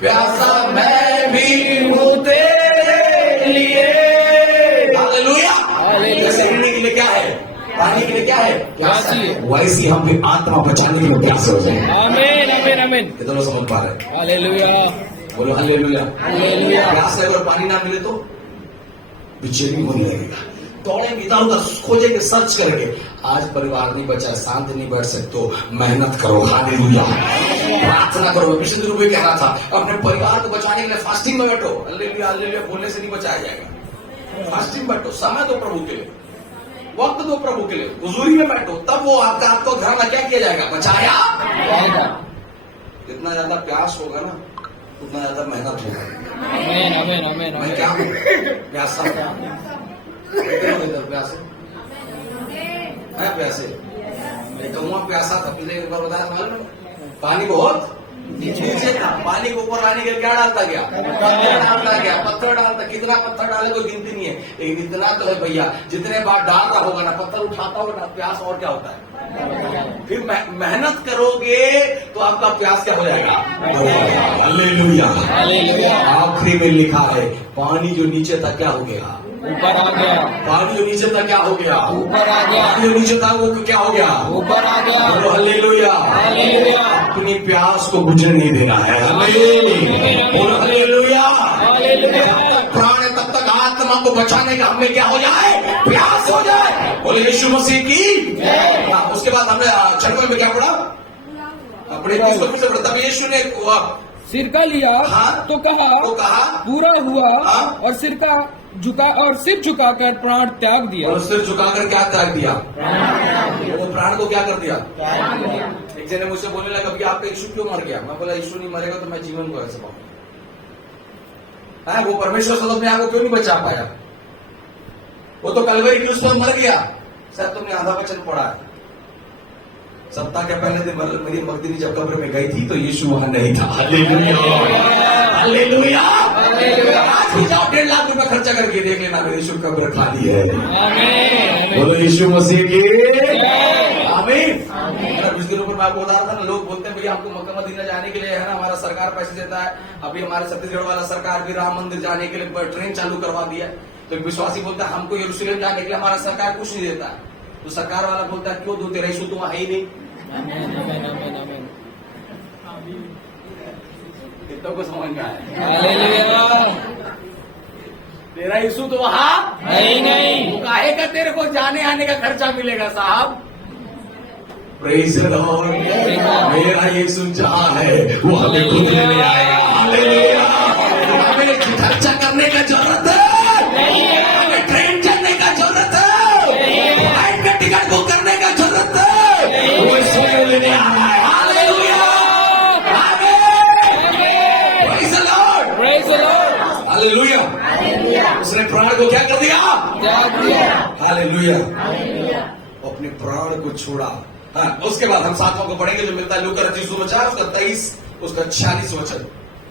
प्यासा मैं भी हूँ तेरे लिए। हालेलुया। हालेलुया। जैसे हिरनी के लिए क्या है? पानी के लिए क्या है? प्यास है। प्यासी। वैसे हम भी आत्मा बचाने के लिए प्यासे हो जाए। आमीन आमीन आमीन। ये दोनों समझ पा रहे हैं? हालेलुया। बोलो हालेलुया। हालेलुया। प्यास लगे और पानी ना मिले तो बेचैनी होने लगेगा, दौड़ेंगे इधर उधर, खोजेंगे, सर्च करेंगे। आज परिवार नहीं बचा, शांत नहीं बैठ सकते, मेहनत करो। हालेलुया। प्रार्थना करो। पिछले दिनों में कह रहा था अपने परिवार को बचाने के लिए फास्टिंग में बैठो। हालेलुया हालेलुया बोलने से नहीं बचाया जाएगा। फास्टिंग बैठो, समय दो प्रभु के लिए, वक्त दो प्रभु के लिए, हुजूरी में बैठो, तब वो आपको घर में क्या किया जाएगा? बचाया जाएगा। जितना ज्यादा प्यास होगा ना उतना ज्यादा मेहनत होगा। आमीन आमीन आमीन मैं आमीन। क्या हूँ? प्यासा। प्यासे है, प्यासे। मैं कहूँगा प्यासा था, पिछले एक बार बताया था ना, पानी बहुत नीचे था, पानी को ऊपर लाने के लिए क्या डालता गया? पत्थर डालता गया, पत्थर डालता। कितना पत्थर डाले कोई गिनती नहीं है, लेकिन इतना तो है भैया, जितने बार डालता होगा ना, पत्थर उठाता होगा ना, प्यास और क्या होता है? फिर मेहनत करोगे तो आपका प्यास क्या हो जाएगा? हालेलुया। हालेलुया। आखिरी में लिखा है पानी जो नीचे था क्या हो गया? ऊपर आ गया। पानी जो नीचे था क्या हो गया? ऊपर आ गया। पानी जो नीचे था वो क्या हो गया? ऊपर आ गया। बोलो हालेलुया। हालेलुया। अपनी प्यास को बुझने नहीं देना है। हालेलुया। बोलो हालेलुया। हालेलुया। प्राण है तब तक आत्मा को बचाने का हमें क्या हो जाए? प्यास हो जाए। बोले यीशु मसीह की। हाँ, उसके बाद हमने 6वें में क्या पढ़ा? अपने इसको फिर से पढ़ा। तब यीशु ने सिरका लिया हाँ। तो कहा पूरा हुआ। हाँ। और सिर झुकाकर प्राण त्याग दिया। और सिर झुकाकर क्या त्याग दिया? वो प्राण को क्या कर दिया? एक जने मुझसे बोलने लगा अभी आपका यीशु क्यों मर गया? मैं बोला यीशु नहीं मरेगा तो मैं जीवन को ऐसे पाऊंगा। वो परमेश्वर से अपने आप को क्यों नहीं बचा पाया? वो तो कलवरी क्रूस पर मर गया। शायद तुमने आधा वचन पढ़ा है। सप्ताह के पहले दिन मेरी मगदनी जब कब्र में गई थी तो यीशु वहां नहीं था। हालेलुया। हालेलुया। आज भी जाओ 1.5 लाख रुपए खर्चा करके देख लेना, मेरी यीशु कब्र खाली है। आमीन। बोलो यीशु मसीह की। आमीन। कुछ दिनों पर मैं आपको बता रहा था ना, लोग बोलते हैं भैया हमको मक्का मदीना जाने के लिए है ना, हमारा सरकार पैसे देता है। अभी हमारे छत्तीसगढ़ वाला सरकार भी राम मंदिर जाने के लिए ट्रेन चालू करवा दिया। तो एक विश्वासी बोलता है हमको यरूशलेम जाने के लिए हमारा सरकार कुछ नहीं देता। तो सरकार वाला बोलता है क्यों दो, तेरा यीशु तो वहां है ही नहीं। आमीन आमीन आमीन आमीन। कितनों को समझ में आया? हालेलुया। तेरा यीशु तो वहां नहीं नहीं। काहे का तेरे को जाने आने का खर्चा मिलेगा साहब? Praise the Lord. मेरा यीशु जहां है वो हमें खुद लेने आएगा। हालेलुया। हमें खर्चा करने का जरूरत है, हमें ट्रेन चलने का जरूरत है, फ्लाइट का टिकट बुक करने का जरूरत है। वो यीशु हमें लेने आ रहा है। हालेलुया। आमीन। Praise the Lord. Praise the Lord. Hallelujah. उसने प्राण को क्या कर दिया? त्याग दिया। हालेलुया। अपने प्राण को छोड़ा। हाँ, उसके बाद हम 7वां को पढ़ेंगे जो मिलता है लूका 23 उसका 23 उसका 46 वचन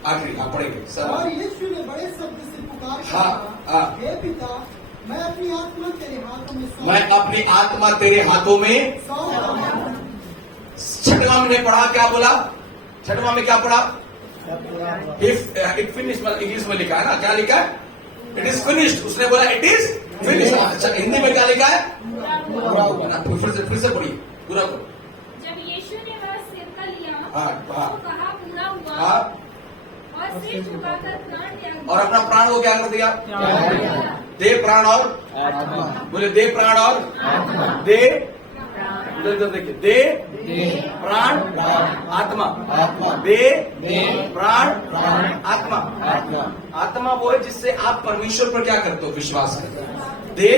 आखिरी आप पढ़ेंगे सर। और यीशु ने बड़े शब्द से पुकार कर हाँ, कहा, हाँ। हे पिता मैं अपनी आत्मा तेरे हाथों में मैं अपनी आत्मा तेरे हाथों में। सौंप रहा हूं। 6वां में पढ़ा क्या बोला? 6वां में क्या पढ़ा? इट फिनिश इंग्लिश में लिखा है ना, क्या लिखा है? It is finished. उसने बोला इट इज फिनिश। अच्छा हिंदी में क्या लिखा है? फिर से पढ़िए पूरा को। जब यीशु ने वह सिरका लिया हाँ, हाँ। तो कहा हाँ, और सिर झुकाकर प्राण त्याग और अपना प्राण को क्या कर दिया? दे प्राण और बोले दे प्राण और दे, देखिए दे प्राण आत्मा, दे प्राण आत्मा। आत्मा वो है जिससे आप परमेश्वर पर क्या करते हो? विश्वास करते हो। दे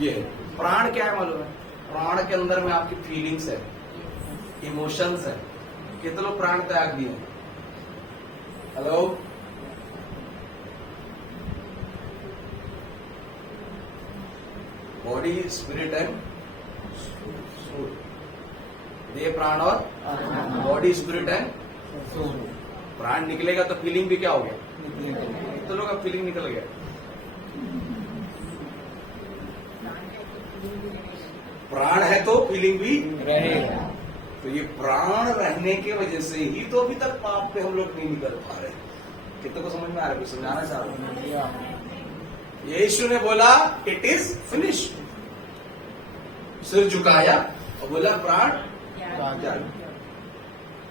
ये प्राण क्या है मालूम है? प्राण के अंदर में आपकी फीलिंग्स है, इमोशंस है। कितने लोग प्राण त्याग दिए? Hello, body spirit and soul, देह प्राण और बॉडी स्पिरिट एंड प्राण निकलेगा तो फीलिंग भी क्या हो गया? तो लोग अब फीलिंग निकल गया। प्राण है तो फीलिंग भी रहेगा। तो ये प्राण रहने की वजह से ही तो अभी तक पाप पे हम लोग नहीं निकल पा रहे। कितने को समझ में आ रहा है? कुछ समझाना चाह रहा हूं। यीशु ने बोला इट इज फिनिश, सिर झुकाया और बोला प्राण त्याग।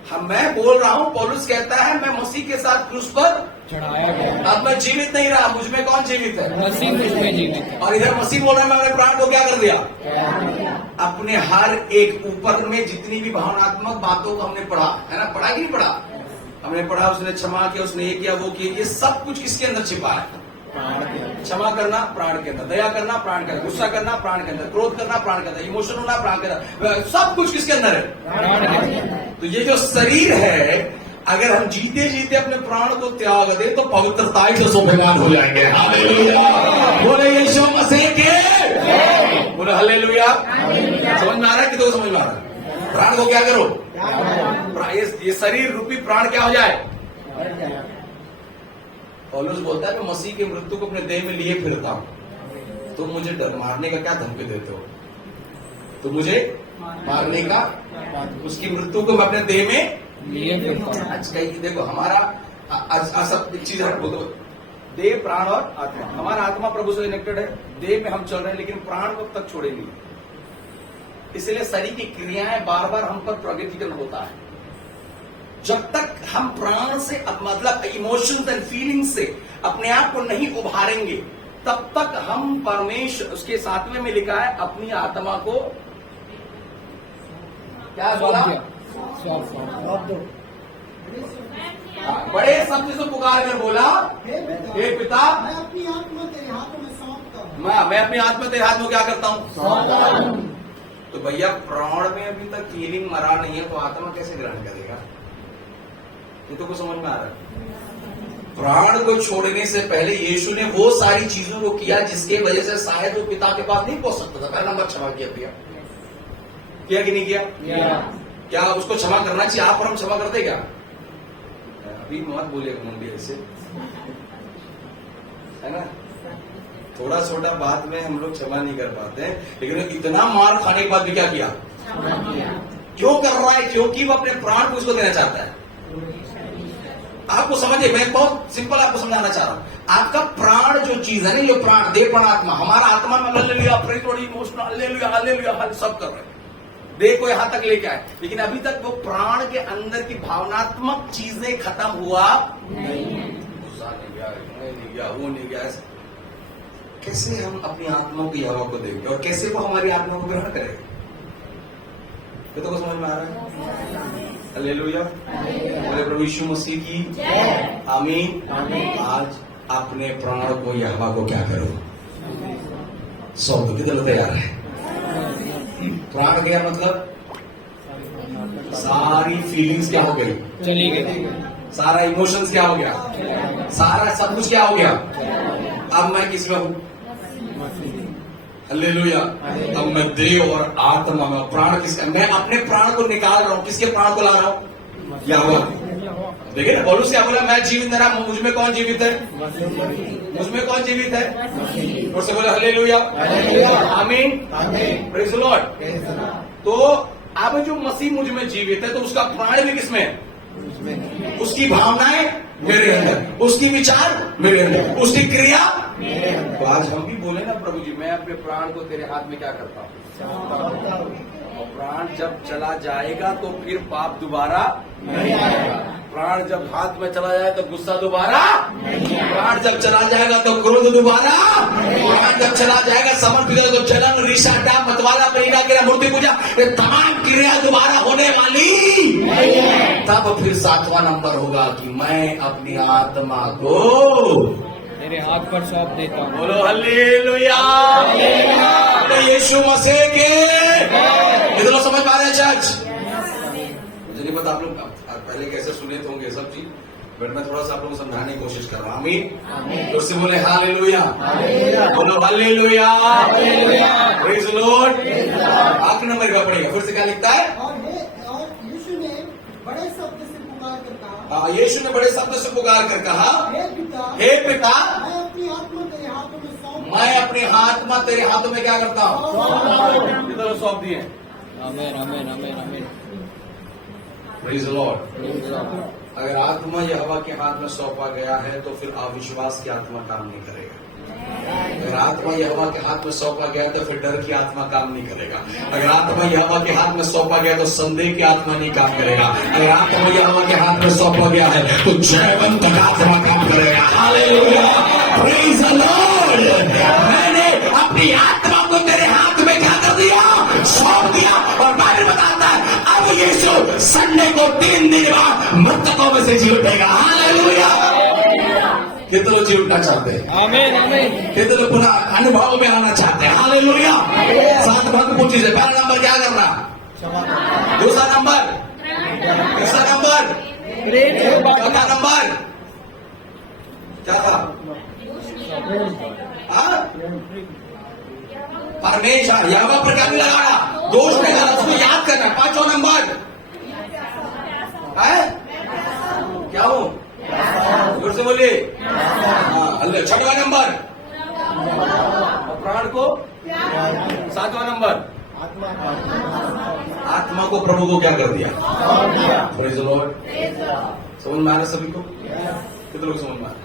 हम मैं बोल रहा हूं, पौलुस कहता है मैं मसीह के साथ क्रूस पर चढ़ाया गया, अब मैं जीवित नहीं रहा, मुझ में कौन जीवित है? मसीह मुझ में जीवित है। और इधर मसीह बोल रहा है मैं अपने प्राण को क्या कर दिया? अपने हर एक ऊपर में जितनी भी भावनात्मक बातों को हमने पढ़ा है ना, पढ़ा कि नहीं पढ़ा? हमने पढ़ा, उसने क्षमा किया, उसने ये किया वो किया, ये सब कुछ किसके अंदर छिपा है? क्षमा करना प्राण के अंदर, दया करना प्राण के अंदर, गुस्सा करना प्राण के अंदर, क्रोध करना प्राण के अंदर, इमोशन होना प्राण के अंदर, सब कुछ किसके अंदर है? तो ये जो शरीर है, अगर हम जीते जीते अपने प्राण को त्याग दें तो पवित्रताई से शोभायमान हो जाएंगे। हालेलुया, बोले यीशु मसीह के, बोले हालेलुया। समझ में आ रहा है? कितने को समझ में आ रहा है? प्राण को क्या करो? ये शरीर रूपी प्राण क्या हो जाए? पौलुस बोलता है कि मसीह की मृत्यु को अपने देह में लिए फिरता हूं। तुम मुझे डर मारने का क्या धमकी देते हो? तुम मुझे मारने का, उसकी मृत्यु को मैं अपने देह में लिए फिरता हूं। आज कहीं देखो हमारा सब चीज हट बोलो, देह प्राण और आत्मा। हमारा आत्मा प्रभु से कनेक्टेड है, देह में हम चल रहे हैं, लेकिन प्राण को तक छोड़ेंगे। इसलिए शरीर की क्रियाएं बार बार हम पर प्रगतिकरण होता है। जब तक हम प्राण से मतलब इमोशंस एंड फीलिंग्स से अपने आप को नहीं उभारेंगे, तब तक हम परमेश्वर, उसके 7वें में लिखा है अपनी आत्मा को क्या बोला? बड़े शब्द से पुकार कर बोला, हे पिता मैं अपनी आत्मा तेरे हाथों में सौंपता हूँ। मैं अपनी आत्मा तेरे हाथ में क्या करता हूँ? तो भैया प्राण में अभी तक फीलिंग मरा नहीं है तो आत्मा कैसे ग्रहण करेगा? ये तो कुछ समझ में आ रहा है? प्राण को छोड़ने से पहले यीशु ने वो सारी चीजों को किया जिसके वजह से शायद वो पिता के पास नहीं पहुंच सकता था। पहला नंबर क्षमा किया कि नहीं किया? क्या उसको क्षमा करना चाहिए? आप और हम क्षमा करते क्या? अभी मत बोलिए मुंडी ऐसे, है ना? थोड़ा छोटा बात में हम लोग क्षमा नहीं कर पाते हैं, लेकिन इतना मार खाने के बाद भी क्या किया? क्यों कर रहा है? क्योंकि वो अपने प्राण को उसको देना चाहता है। आपको समझिए, मैं बहुत सिंपल आपको समझाना चाह रहा हूं। आपका प्राण जो चीज है ना, ये प्राण, देह प्राण आत्मा, हमारा आत्मा में hallelujah, praise emotional hallelujah hallelujah सब कर रहे हैं, देह को यहां तक लेके आए, लेकिन अभी तक वो प्राण के अंदर की भावनात्मक चीजें खत्म हुआ नहीं है। गुस्सा नहीं गया, नहीं गया, वो नहीं गया। कैसे हम अपनी आत्मा की हवा को देंगे और कैसे वो हमारी आत्मा को ग्रहण करेगा? ये तो समझ में आ रहा है? हालेलुया, बोले प्रभु यीशु मसीह की आमीन। आज अपने प्राण को या हवा को क्या करो? सौंप। कितना तैयार है? प्राण गया मतलब सारी फीलिंग्स क्या हो गई? चली गई। सारा इमोशंस क्या हो गया? सारा सब कुछ क्या हो गया? अब मैं किसमें हूं? हालेलुया। अब मैं देह और आत्मा में, प्राण किसका? मैं अपने प्राण को निकाल रहा हूं। किसके प्राण को ला रहा हूं? यहोवा। देखिए ना, पौलुस क्या बोला? मैं जीवित नहीं रहा, मुझ में कौन जीवित है? मुझ में कौन जीवित है? और से बोले हालेलुया आमीन, प्रेज द लॉर्ड। तो अब जो मसीह मुझ में जीवित है तो उसका प्राण भी किसमें है? उसकी भावनाएं मेरे अंदर, उसकी विचार मेरे अंदर, उसकी क्रिया मेरे अंदर। तो आज हम भी बोले ना, प्रभु जी मैं अपने प्राण को तेरे हाथ में क्या करता हूं? और प्राण जब चला जाएगा तो फिर पाप दोबारा नहीं आएगा। प्राण जब हाथ में चला जाए तो गुस्सा दोबारा, प्राण जब चला जाएगा तो क्रोध दोबारा, प्राण जब चला जाएगा समझ पीगा तो जलन, रीसा, डाम, मतवाला, प्रेरणा, क्रिया, मूर्ति पूजा, ये तमाम क्रिया दोबारा होने वाली। तब फिर 7वां नंबर होगा कि मैं अपनी आत्मा को तेरे हाथ पर सौंप देता हूँ। बोलो हल्लेलुया, यीशु मसीह के। कितना समझ पा रहे हैं चर्च? मुझे नहीं पता आप लोग पहले कैसे सुने तो होंगे सब चीज, बट मैं थोड़ा सा आप लोगों को समझाने की कोशिश कर रहा हूँ। आमीन। उससे बोले हालेलुया, बोलो हालेलुया, प्रेज द लॉर्ड। आखिरी नंबर का पढ़ेगा, फिर से क्या लिखता है? और यीशु ने बड़े शब्द से पुकार कर कहा, यीशु ने बड़े शब्द से पुकार कर कहा, हे पिता, हे पिता, मैं अपनी आत्मा तेरे हाथों में सौंप, मैं अपनी आत्मा तेरे हाथों में क्या करता हूँ? किधर सौंप दिए? आमीन, आमीन, आमीन, आमीन। Praise the Lord. अगर आत्मा यहोवा के हाथ में सौंपा गया है तो फिर अविश्वास की आत्मा काम नहीं करेगा। अगर आत्मा यहोवा के हाथ में सौंपा गया तो फिर डर की आत्मा काम नहीं करेगा। अगर आत्मा यहोवा के हाथ में सौंपा गया तो संदेह की आत्मा नहीं काम करेगा। अगर आत्मा यहोवा के हाथ में सौंपा गया है तो जयवंत का आत्मा काम करेगा। Hallelujah, praise the Lord. मैंने अपनी आत्मा को तेरे हाथ में क्या कर दिया? सौंप दिया। और बाइबल बताता है अब यीशु संडे को 3 दिन बाद मृतकों में से जी उठेगा। हालेलुया। कितने लोग जी उठना चाहते हैं? आमीन, आमीन। कितने लोग पुनः अनुभव में आना चाहते हैं? हालेलुया। 7 महत्वपूर्ण चीज है। पहला नंबर क्या करना? दूसरा नंबर, तीसरा नंबर, चौथा नंबर क्या था? परमेश्वर यहोवा पर क्या नहीं लगाना? दोष नहीं लगाना, उसको याद करना। 5वां नंबर है क्या हो? जोर से बोलिए। अल्लाह। 6वां नंबर प्राण को। 7वां नंबर आत्मा को प्रभु को क्या कर दिया? Praise the Lord. समझ में आ रहा सभी को? कितने लोग समझ में आ रहा?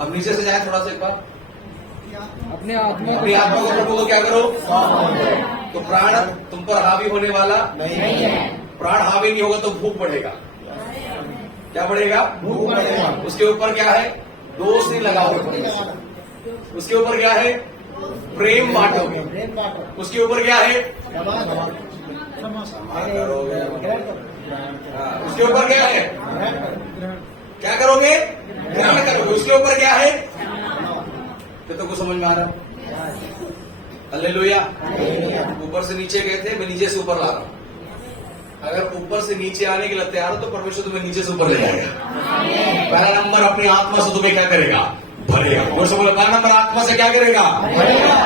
अब नीचे से जाए थोड़ा सा एक बार। अपने आत्मा अपनी आत्मा को प्रभु को क्या करो? तो प्राण तुम पर हावी होने वाला नहीं है। प्राण हावी नहीं होगा तो भूख बढ़ेगा। क्या बढ़ेगा? भूख बढ़ेगा। उसके ऊपर क्या है? दोष नहीं लगाओगे। उसके ऊपर क्या है? प्रेम बांटोगे। उसके ऊपर क्या है? करोगे। उसके ऊपर क्या है? क्या करोगे? ग्रहण करोगे। उसके ऊपर क्या है? तो कुछ समझ में आ रहा है? हालेलुया। ऊपर से नीचे गए थे, मैं नीचे से ऊपर ला रहा हूं। अगर ऊपर से नीचे आने के लिए तैयार हो तो परमेश्वर तुम्हें नीचे से ऊपर ले जाएगा। पहला नंबर अपनी आत्मा से तुम्हें क्या करेगा? भरेगा। और सब बोलो पहला नंबर आत्मा से क्या करेगा?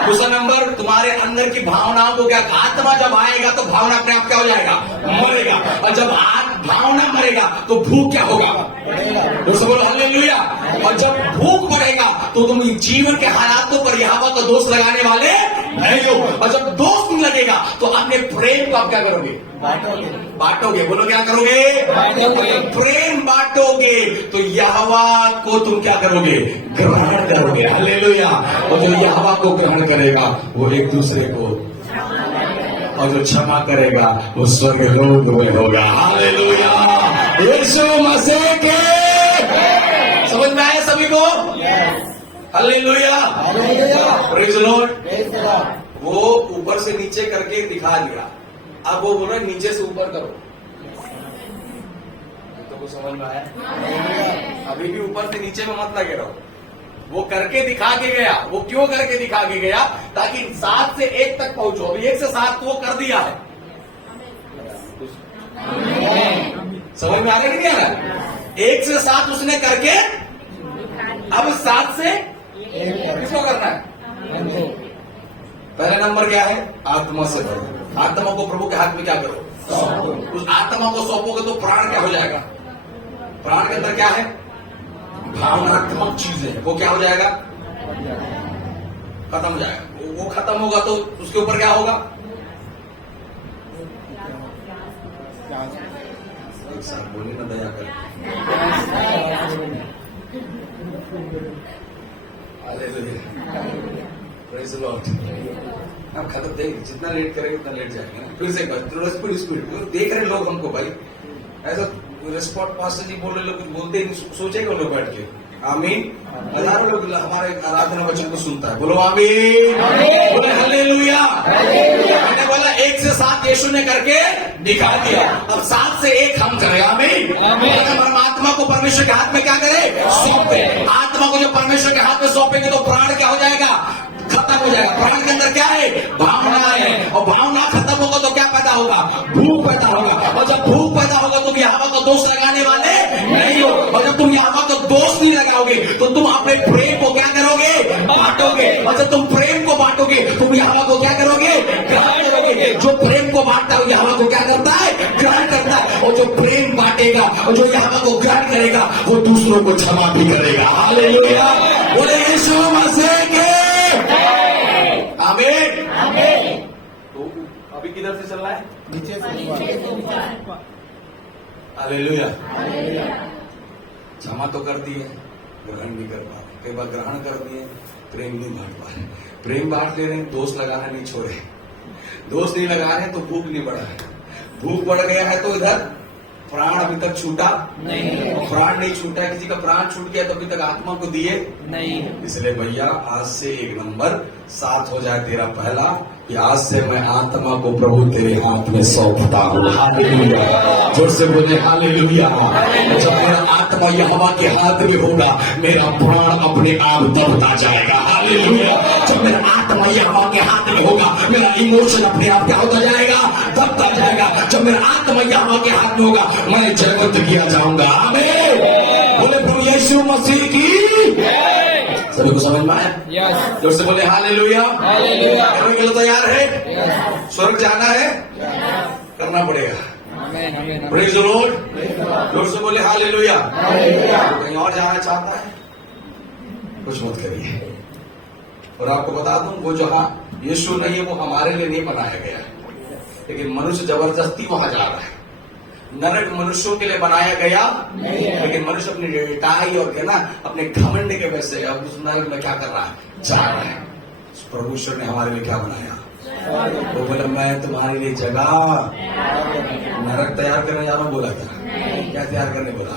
दूसरा नंबर तुम्हारे अंदर की भावनाओं को क्या? आत्मा जब आएगा तो भावना अपने आप क्या हो जाएगा? मरेगा। और जब भावना मरेगा तो भूख क्या होगा? और सब बोलो हालेलुया। और जब भूख बढ़ेगा तो तुम जीवन के हालातों पर यहोवा का दोष लगाने वाले नहीं हो। और जब दोष नहीं लगेगा तो अपने प्रेम को आप क्या करोगे? बांटोगे। बोलो क्या करोगे? बांटोगे। प्रेम बांटोगे तो यहोवा को तुम क्या करोगे? ग्रहण करोगे। हालेलुया। और जो यहोवा को ग्रहण करेगा वो एक दूसरे को, और जो क्षमा करेगा वो स्वर्ग लोक में होगा। हालेलुया। यीशु मसीह के। समझ में आया सभी को? हालेलुया। Praise the Lord. वो ऊपर से नीचे करके दिखा दिया। अब वो बोल रहे नीचे से ऊपर करो। तो वो समझ में आया? अभी भी ऊपर से नीचे में मत लगे रहो। वो करके दिखा के गया। वो क्यों करके दिखा के गया? ताकि 7 से 1 तक पहुंचो। अभी 1 से 7 तो वो कर दिया है। समझ में आ रहा है कि नहीं आ रहा? 1 से 7 उसने करके, अब 7 से किसको करना है? पहला नंबर क्या है? आत्मा से करो। आत्मा को प्रभु के हाथ में क्या करो? उस आत्मा को सौंपोगे तो प्राण क्या हो जाएगा? प्राण के अंदर क्या है? भावनात्मक चीजें। वो क्या हो जाएगा? खत्म हो जाएगा। वो खत्म होगा तो उसके ऊपर क्या होगा? एक साथ बोलिए ना, दया कर। Praise the Lord. अब खत्म देख, जितना लेट करेंगे उतना लेट जाएंगे ना। फिर से स्पीड देख रहे लोग हमको भाई, ऐसा रिस्पॉन्स पास नहीं बोल रहे लोग, कुछ बोलते ही नहीं, सोचेगा लोग बैठ के। आमीन। हजारों लोग हमारे आराधना वचन को सुनता है, बोलो आमीन, बोले हालेलुया। मैंने बोला 1 से 7 यीशु ने करके दिखा दिया, अब 7 से 1 हम करें। आमीन। परमात्मा को परमेश्वर के हाथ में क्या करें? सौंपे। आत्मा को जब परमेश्वर के हाथ में सौंपेंगे तो प्राण क्या हो जाएगा? खत्म हो जाएगा। प्राण के अंदर क्या है? भावना है, और भावना खत्म होगा तो क्या पैदा होगा? भूख पैदा होगा, और जब भूख पैदा होगा तो यहोवा को दोष लगाने वाले नहीं हो, और जब तुम यहोवा को दोष नहीं लगाओगे तो तुम अपने प्रेम को क्या करोगे? बांटोगे, और जब तुम प्रेम को बांटोगे तुम यहोवा को क्या करोगे? ग्रहण करोगे। जो प्रेम को बांटता है यहोवा को क्या करता है? ग्रहण करता है। और जो प्रेम बांटेगा और जो यहोवा को ग्रहण करेगा वो दूसरों को क्षमा भी करेगा। हालेलुया, बोले यीशु मसीह के आमीन। तो अभी किधर से चल रहा है? नीचे से हालेलुया। क्षमा तो कर दिए, ग्रहण भी कर पा रहे, कई बार ग्रहण कर दिए, प्रेम नहीं बांट पा रहे। प्रेम बांट ले रहे हैं, दोष लगाना नहीं छोड़े, दोष नहीं लगा रहे तो भूख नहीं बढ़ा है, भूख बढ़ गया है तो इधर प्राण अभी तक छूटा नहीं, प्राण नहीं छूटा है, किसी का प्राण छूट गया तो अभी तक आत्मा को दिए नहीं। इसलिए भैया आज से 1 नंबर 7 हो जाए तेरा पहला, कि आज से मैं आत्मा को प्रभु तेरे हाथ में सौंपता हूँ। हालेलुया, जोर से बोले हालेलुया। जब मेरा आत्मा यहोवा के हाथ में होगा मेरा प्राण अपने आप दबता जाएगा। हालेलुया, जब मेरा आत्मा यहोवा के हाथ में होगा मेरा इमोशन अपने आप क्या होता जाएगा? दबता जाएगा। जब मेरा आत्मा यहोवा के हाथ में होगा मैं जगत किया जाऊंगा। आमीन, बोले प्रभु यीशु मसीह की। सभी को समझ में आया? यस। जोर से बोले हालेलुया। हालेलुया। करने के लिए तैयार है? स्वर्ग जाना है? करना पड़ेगा। आमीन, आमीन, प्रेज द लॉर्ड। जोर से बोले हालेलुया। कहीं और जाना चाहता है? कुछ मत करिए। और आपको बता दूं, वो जहां यीशु नहीं है वो हमारे लिए नहीं बनाया गया है, लेकिन मनुष्य जबरदस्ती वहां जा रहा है। नरक मनुष्यों के लिए बनाया गया नहीं है, लेकिन मनुष्य अपनी रिटाई और क्या ना अपने घमंड के वजह से अब उस नरक में क्या कर रहा है? जा रहा है। प्रभु ईश्वर ने हमारे लिए क्या बनाया? वो बोला मैं तुम्हारे लिए जगह नरक तैयार करने जा रहा हूं, बोला था। क्या तैयार करने बोला?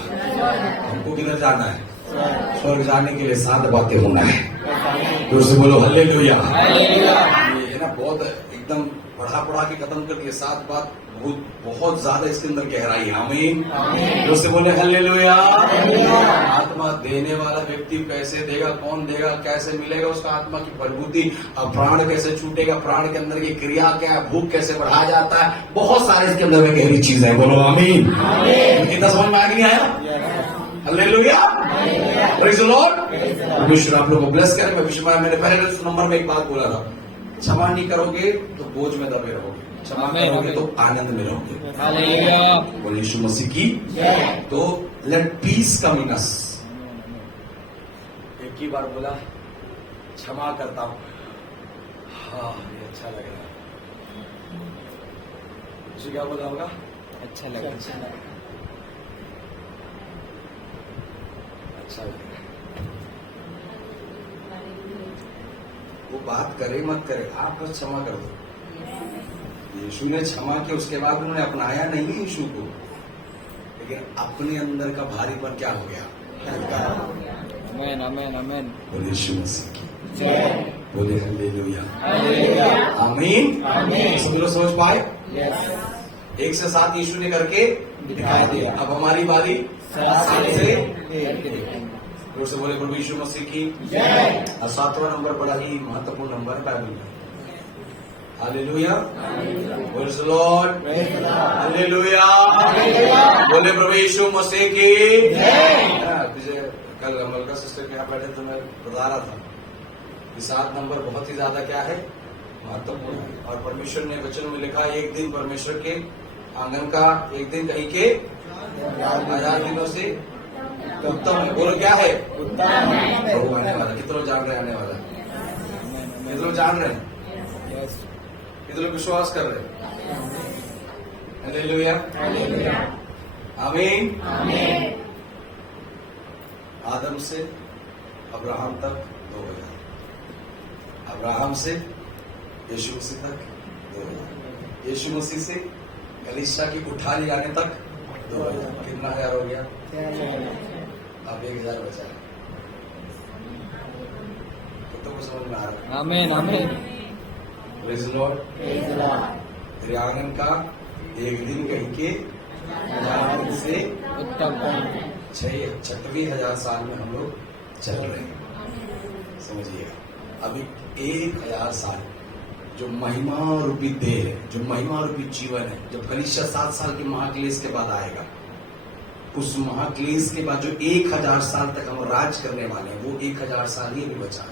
हमको किधर जाना है? स्वर्ग जाने के लिए 7 बातें होना है। तो उससे बोलो हालेलुया। ये है ना, बहुत एकदम पढ़ा के खत्म कर दिए। 7 बात बहुत ज्यादा इसके अंदर गहराई है। आमीन, उससे बोले हालेलुया। आत्मा देने वाला व्यक्ति कैसे देगा? कौन देगा? कैसे मिलेगा उसका आत्मा की प्रभुति? प्राण कैसे छूटेगा? प्राण के अंदर की क्रिया क्या है? भूख कैसे बढ़ाया जाता है? बहुत सारे इसके अंदर में गहरी चीज है। बोलो आमीन। कितना समझ में आगे नहीं आया? Hallelujah, praise the Lord. परमेश्वर आप लोगों को ब्लेस करे। मैंने पहले नंबर में एक बात बोला था, क्षमा नहीं करोगे तो बोझ में दबे रहोगे, क्षमा करोगे तो आनंद में रहोगे। हालेलुया, बोले यीशु मसीह की। तो लेट पीस कम इन अस। एक ही बार बोला क्षमा करता हूं, हाँ ये अच्छा लग रहा है। मुझे क्या बोला होगा? अच्छा लगा। अच्छा लग रहा है। वो बात करे मत करे, आप बस क्षमा कर दो। यीशु ने क्षमा किया, उसके बाद उन्होंने अपनाया नहीं यीशु को, लेकिन अपने अंदर का भारीपन क्या हो गया? आमीन, आमीन, आमीन। बोले यीशु मसीह की। बोले हालेलुया, आमीन, आमीन। सब लोग समझ पाए? 1 से 7 यीशु ने करके दिखाई दिया। अब हमारी बारी 7 से 1 से बोले प्रभु यीशु मसीह की। और 7वां नंबर बड़ा ही महत्वपूर्ण नंबर है बाइबल में। Hallelujah, praise the Lord, hallelujah. बोले प्रभु यीशु मसीह की। कल मलका सिस्टर के यहाँ बैठे तो मैं बता रहा था कि 7 नंबर बहुत ही ज्यादा क्या है? महत्वपूर्ण है। और परमेश्वर ने वचन में लिखा, एक दिन परमेश्वर के आंगन का एक दिन कहीं के 1000 दिनों से उत्तम है। बोलो क्या है? प्रभु आने वाला। कितने लोग जान रहे आने वाला? कितने लोग जान रहे हैं? कितने लोग विश्वास कर रहे हैं? हालेलुया, आमीन। आदम से अब्राहम तक 2000, अब्राहम से यीशु मसीह तक 2000, यीशु मसीह से कलीसिया की उठा ले जाने तक 2000 कितना हजार हो गया? अब 1000 बचा है। तो समझ में आ रहा है? आमीन आमीन। Praise the Lord. तेरे आंगन का एक दिन कहीं के 1000 दिन से उत्तम 36,000 साल में हम लोग चल रहे हैं। समझिएगा, अभी 1000 साल जो महिमा रूपी देह है, जो महिमा रूपी जीवन है, जब कलीसिया 7 साल के महाक्लेश के बाद आएगा, उस महाक्लेश के बाद जो 1000 साल तक हम राज करने वाले हैं, वो 1000 साल ही अभी बचा है।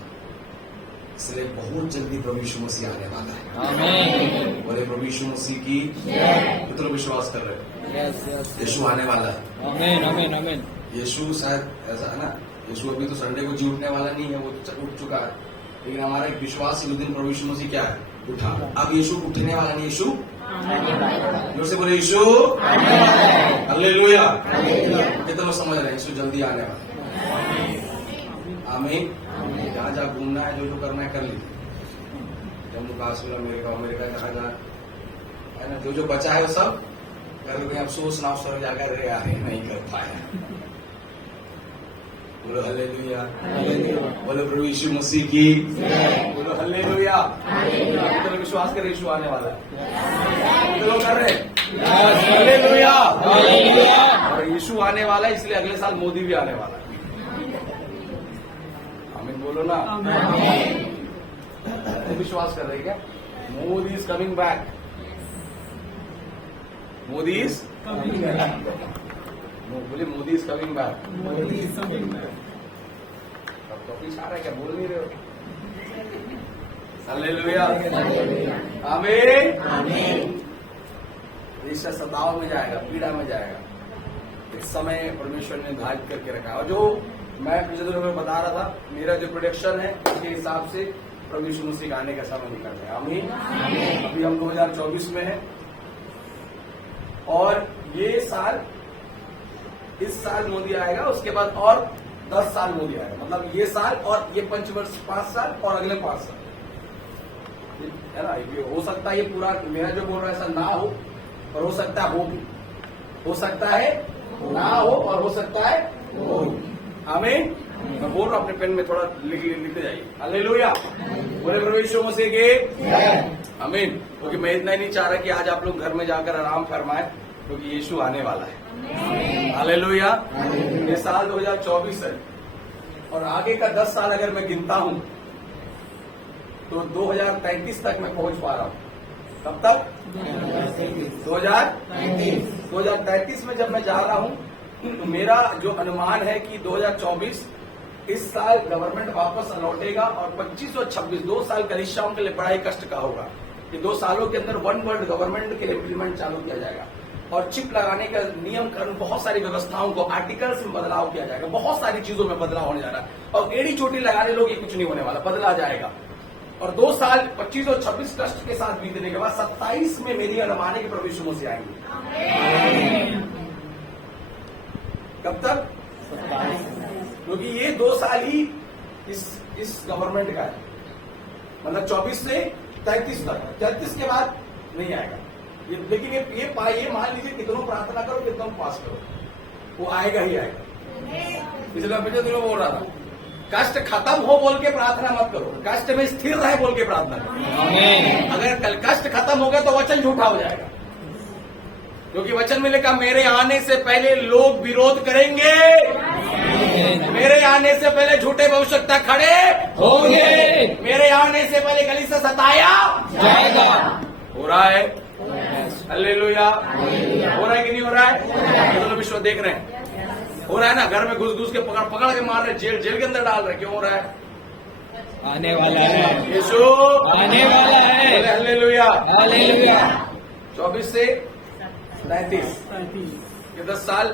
इसलिए बहुत जल्दी प्रभु यीशु मसीह आने वाला है। आमीन। बोले प्रभु यीशु मसीह की, कितने लोग विश्वास कर रहे हैं? Yes yes. यीशु आने वाला है। आमीन आमीन आमीन। यीशु शायद ऐसा है ना, यीशु अभी तो संडे को जी उठने वाला नहीं है, वो तो उठ चुका है, लेकिन हमारा एक विश्वास उस दिन प्रभु यीशु मसीह क्या है? उठा। अब यीशु उठने वाला नहीं, यीशु जोर से बोले यीशु हालेलुया। कितने लोग समझ रहे हैं? यीशु जल्दी आने वाला है। आमीन। जहाँ जहाँ घूमना है, जो जो करना है कर लीजिए। जम्मू कश्मीर, अमेरिका जहाँ जहाँ है ना, जो जो बचा है वो सब कर लो। अफसोस ना अफसोस जाकर रहे यार नहीं कर पाए। बोलो हालेलुया। बोलो प्रभु यीशु मसीह की, बोलो हालेलुया। तो विश्वास करें यीशु आने वाला है। तो लोग कर रहे हैं हालेलुया। और यीशु आने वाला है, इसलिए अगले साल मोदी भी आने वाला है। आमीन बोलो ना। तो विश्वास कर रहे हैं क्या? Modi is coming back. Modi is बोले मोदी इज कमिंग बैक। अब तो पीछे आ रहा है क्या? बोल नहीं रहे हो? हालेलुया। आमीन। देश सताव में जाएगा, पीड़ा में जाएगा। इस समय परमेश्वर ने निर्धारित करके रखा है। और जो मैं पिछले दिनों में बता रहा था, मेरा जो प्रोडिक्शन है उसके हिसाब से प्रभु यीशु मसीह का आने का समय निकल रहा है। आमीन। अभी हम 2024 में हैं और ये साल, इस साल मोदी आएगा, उसके बाद और 10 साल मोदी आएगा। मतलब ये साल और ये पंचवर्ष 5 साल और अगले 5 साल, है ना। ये हो सकता है ये पूरा मेरा जो बोल रहा है ऐसा ना हो, और हो सकता है हो भी, हो सकता है ना हो, और हो सकता है हो। आमीन। मैं बोल रहा हूं, अपने पेन में थोड़ा लिखते जाइए। हालेलुया। बोले प्रभु यीशु मसीह के आमीन। क्योंकि मैं इतना ही नहीं चाह रहा कि आज आप लोग घर में जाकर आराम फरमाएं, क्योंकि यीशु आने वाला है। हालेलुया। ये साल 2024 है और आगे का 10 साल अगर मैं गिनता हूं तो 2035 तक मैं पहुंच पा रहा हूं। कब तक? 2033 में जब मैं जा रहा हूं तो मेरा जो अनुमान है कि 2024 इस साल गवर्नमेंट वापस लौटेगा और 25 और 26 2 साल कलीसियाओं के लिए बड़ा ही कष्ट का होगा। ये 2 सालों के अंदर वन वर्ल्ड गवर्नमेंट के लिए इम्प्लीमेंट चालू किया जाएगा और चिप लगाने का नियम कानून, बहुत सारी व्यवस्थाओं को आर्टिकल्स में बदलाव किया जाएगा। बहुत सारी चीजों में बदलाव होने जा रहा है और एड़ी चोटी लगाने लोग ये कुछ नहीं होने वाला, बदला जाएगा। और 2 साल 25 और 26 कष्ट के साथ बीतने के बाद 27 में मेरी अनुमान है कि प्रभु यीशु मसीह आएंगे। कब तक? क्योंकि ये 2 साल ही इस गवर्नमेंट का है, मतलब 24 से 33 तक। 33 के बाद नहीं आएगा ये। लेकिन ये मान लीजिए कितनों प्रार्थना करो, कितनों पास करो, वो आएगा ही आएगा। इसलिए मैं पिछले दिनों बोल रहा था, कष्ट खत्म हो बोल के प्रार्थना मत करो, कष्ट में स्थिर रहे बोल के प्रार्थना करो। अगर कल कष्ट खत्म हो गया तो वचन झूठा हो जाएगा, क्योंकि वचन में लिखा मेरे आने से पहले लोग विरोध करेंगे, मेरे आने से पहले झूठे भविष्यवक्ता खड़े होंगे, मेरे आने से पहले कलीसिया सताया जाएगा। हो रहा है। हालेलुया। हो रहा है कि नहीं हो रहा है? तो विश्व देख रहे हैं, हो रहा है ना। घर में घुस घुस के पकड़ के मार रहे, जेल के अंदर डाल रहे। क्यों हो रहा है? आने वाला है, यीशु आने वाला है। हालेलुया। हालेलुया। 24 से 37 ये 10 साल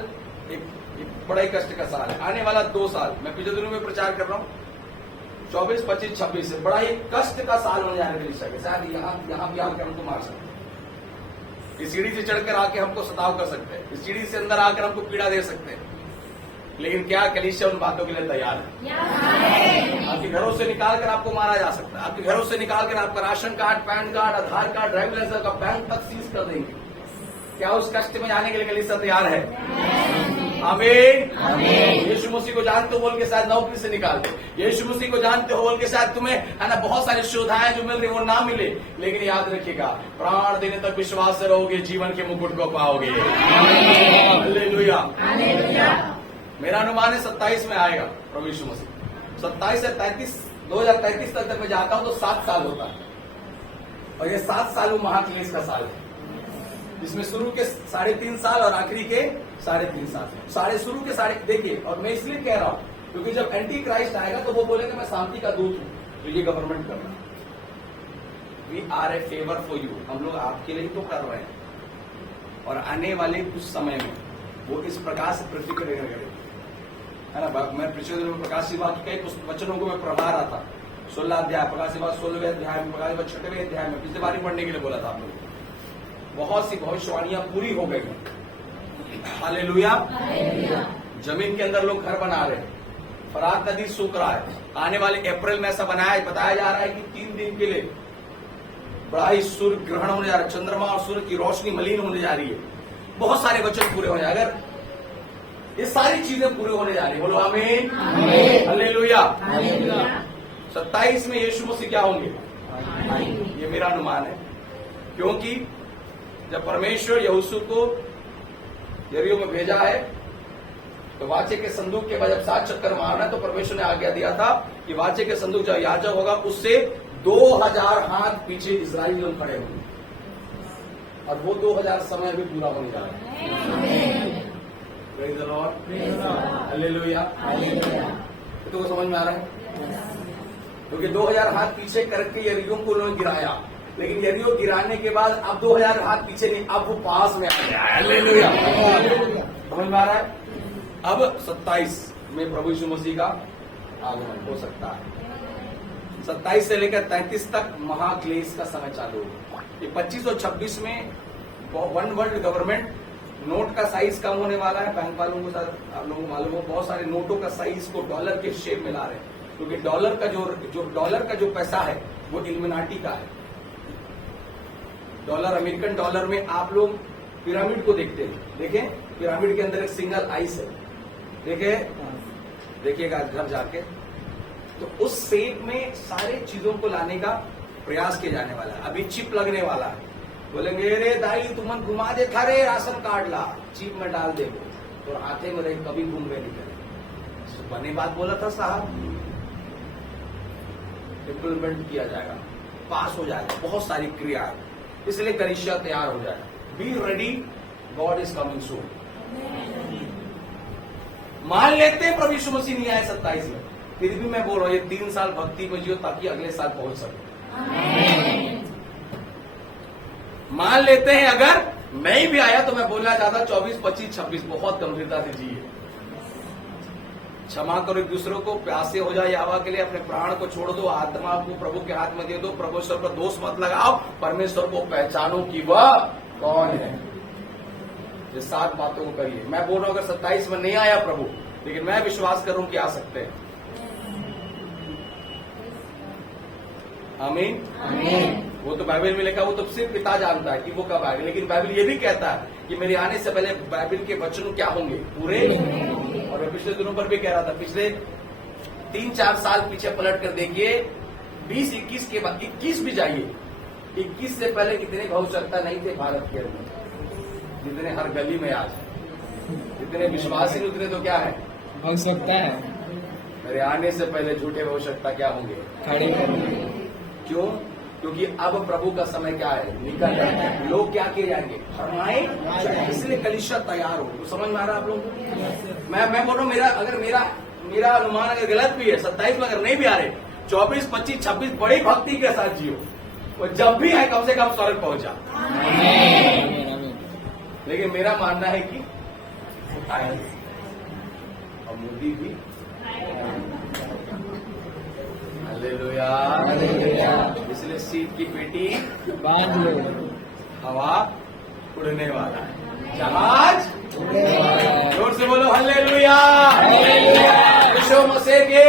एक बड़ा ही कष्ट का साल है। आने वाला 2 साल मैं पिछले दिनों में प्रचार कर रहा हूँ, 24, 25, 26 से बड़ा ही कष्ट का साल होने जाने के शायद यहाँ भी आकर हमको मार सकते हैं, इस सीढ़ी से चढ़कर आके हमको सताव कर सकते हैं, इस सीढ़ी से अंदर आकर हमको पीड़ा दे सकते हैं। लेकिन क्या कलीसिया उन बातों के लिए तैयार है? आपके घरों से निकालकर आपको मारा जा सकता है, आपके घरों से निकालकर आपका राशन कार्ड, पैन कार्ड, आधार कार्ड, ड्राइविंग लाइसेंस का बैंक तक सीज कर देंगे। क्या उस कष्ट में जाने के लिए कलीसिया तैयार है? आमीन। यीशु मसीह को जानते हो बोल के शायद नौकरी से निकाल दो, यीशु मसीह को जानते हो बोल के शायद तुम्हें है ना बहुत सारी सुविधाएं जो मिल रही वो ना मिले, लेकिन याद रखिएगा प्राण देने तक विश्वास से रहोगे, जीवन के मुकुट को पाओगे। हालेलुया। मेरा अनुमान है 27 में आएगा प्रभु यीशु मसीह। 27 से 2033 तक मैं जाता हूं तो 7 साल होता है, और ये 7 साल वो महाक्लेश का साल है, जिसमें शुरू के 3.5 साल और आखिरी के 3.5 साल। शुरू के देखिए, और मैं इसलिए कह रहा हूं क्योंकि जब एंटी क्राइस्ट आएगा तो वो बोलेगा मैं शांति का दूत हूं, तो ये गवर्नमेंट करना। We are a favour for you, हम लोग आपके लिए तो कर रहे हैं, और आने वाले कुछ समय में वो इस प्रकार से प्रतिक्रिया करेगा, है ना। मैं पिछले दिनों में प्रकाश की बात कई वचनों को मैं पढ़ा रहा था, 16 अध्याय, प्रकाश की बात 16वें अध्याय में, प्रकाश की बात 6वें अध्याय में, पिछले बार पढ़ने के लिए बोला था आप लोग। बहुत सी भविष्यवाणियां पूरी हो गई हैं। हालेलुया। जमीन के अंदर लोग घर बना रहे हैं, फरात नदी सूख रहा है, आने वाले अप्रैल में ऐसा बताया जा रहा है कि 3 दिन के लिए बड़ा ही सूर्य ग्रहण होने जा रहा है, चंद्रमा और सूर्य की रोशनी मलिन होने जा रही है। बहुत सारे वचन पूरे होने जा रहे हैं, अगर ये सारी चीजें पूरे होने जा रही है, बोलो आमीन। हालेलुया। 27 में यीशु मसीह क्या होंगे, ये मेरा अनुमान है, क्योंकि जब परमेश्वर यहोशू को यरीहो में भेजा है तो वाचे के संदूक के बाद जब 7 चक्कर मारना है तो परमेश्वर ने आज्ञा दिया था कि वाचे के संदूक जब याजक होगा उससे 2000 हाथ पीछे इस्राएली लोग खड़े होंगे, और वो 2000 समय भी पूरा होने जा रहा है। Praise the Lord. हालेलुया। तो समझ में आ रहा है, क्योंकि 2000 हाथ पीछे करके यरीहो को उन्होंने गिराया, लेकिन यरीहो गिराने के बाद अब 2000 हाथ पीछे नहीं, अब वो पास में आ गया। हालेलुया। समझ में आ रहा है। अब 27 में प्रभु यीशु मसीह का आगमन हो सकता है। 27 से लेकर 33 तक महाक्लेश का समय चालू होगा। ये 25 और 26 में वन वर्ल्ड गवर्नमेंट, नोट का साइज कम होने वाला है। बैंक वालों को आप लोगों को मालूम हो, बहुत सारे नोटों का साइज को डॉलर के शेप में ला रहे हैं, क्योंकि डॉलर का जो पैसा है वो इल्यूमिनाटी का है। डॉलर, अमेरिकन डॉलर में आप लोग पिरामिड को देखते हैं, देखें पिरामिड के अंदर एक सिंगल आइस है, देखिएगा घर जाके, तो उस शेप में सारे चीजों को लाने का प्रयास किया जाने वाला है। अभी चिप लगने वाला है, बोलेंगे अरे दाई तुमन घुमा दे था रे, राशन कार्ड ला चिप में डाल दे, और हाथे में रहे कभी घूम गए निकले। बनी बात बोला था साहब, इम्प्लीमेंट किया जाएगा, पास हो जाएगा, बहुत सारी क्रिया, इसलिए कलीसिया तैयार हो जाएगा। Be ready, God is coming soon. मान लेते हैं प्रभु यीशु मसीह नहीं आए 27 में, फिर भी मैं बोल रहा हूं ये 3 साल भक्ति में जियो ताकि अगले साल पहुंच सके। मान लेते हैं अगर नहीं भी आया तो मैं बोलना चाहता 24, 25, 26 बहुत गंभीरता से जिए, क्षमा करो एक दूसरों को, प्यासे हो जाए यहोवा के लिए, अपने प्राण को छोड़ दो, आत्मा को प्रभु के हाथ में दे दो, परमेश्वर पर दोष मत लगाओ, परमेश्वर को पहचानो कि वह कौन है। ये 7 बातों को करिए। मैं बोल रहा हूं अगर 27 में नहीं आया प्रभु, लेकिन मैं विश्वास करूं कि आ सकते हैं। आमीन। वो तो बाइबल में लिखा, वो तो सिर्फ पिता जानता है कि वो कब आएगा, लेकिन बाइबल ये भी कहता है कि मेरे आने से पहले बाइबल के वचन क्या होंगे, पूरे। और मैं पिछले दिनों पर भी कह रहा था, पिछले 3-4 साल पीछे पलट कर देखिए, 20-21 के बाद 21 भी जाइए, 21 से पहले कितने भविष्यवक्ता नहीं थे भारत के अंदर, जितने हर गली में आज, जितने विश्वासी उतने तो क्या है, भविष्यवक्ता है। मेरे आने से पहले झूठे भविष्यवक्ता क्या होंगे, खड़े होंगे। क्यों? क्योंकि अब प्रभु का समय क्या है, निकल रहा है। लोग क्या किए जाएंगे, फरमाए, इसलिए कलीसिया तैयार हो। तो समझ में आ रहा है आप लोगों को? मैं बोल रहा हूँ, मेरा अनुमान अगर गलत भी है, 27 में अगर नहीं भी आ रहे, 24, 25, 26 बड़ी भक्ति के साथ जियो, और जब भी आए कम से कम स्वर्ग पहुंचा। लेकिन मेरा मानना है कि आए और मोदी भी। हालेलुया। इसलिए सीट की पेटी बांध लो, हवा उड़ने वाला है, जहाज उड़ने वाला है। जोर से बोलो हालेलुया। यीशु मसीह के।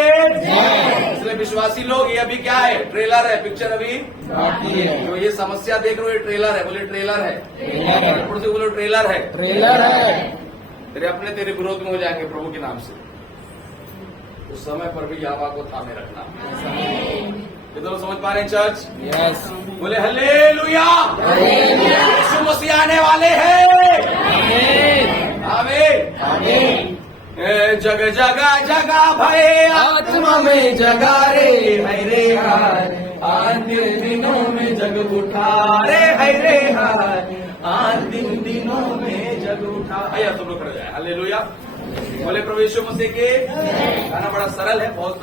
इसलिए विश्वासी लोग, ये अभी क्या है? ट्रेलर है, पिक्चर अभी बाकी है। जो ये समस्या देख रहे हो, ये ट्रेलर है। बोले ट्रेलर है। ट्रेलर है। ऊपर से बोलो ट्रेलर है। ट्रेलर है। तेरे अपने तेरे विरोध में हो जाएंगे प्रभु के नाम से। उस समय पर भी यहोवा को थामे रखना। ये तो समझ पा रहे हैं चर्च? यस। बोले हल्लेलुया। यीशु मसीह आने वाले हैं। आमीन। आमीन। जग जगह जगह भय आत्मा में जगा रे, है रे हाय, अंतिम दिनों में जग उठा रे, है रे हाय, अंतिम दिनों में जग उठा। आइए तुम लोग खड़े हो जाए। हालेलुया। बोले प्रभु यीशु मसीह के। गाना बड़ा सरल है, बहुत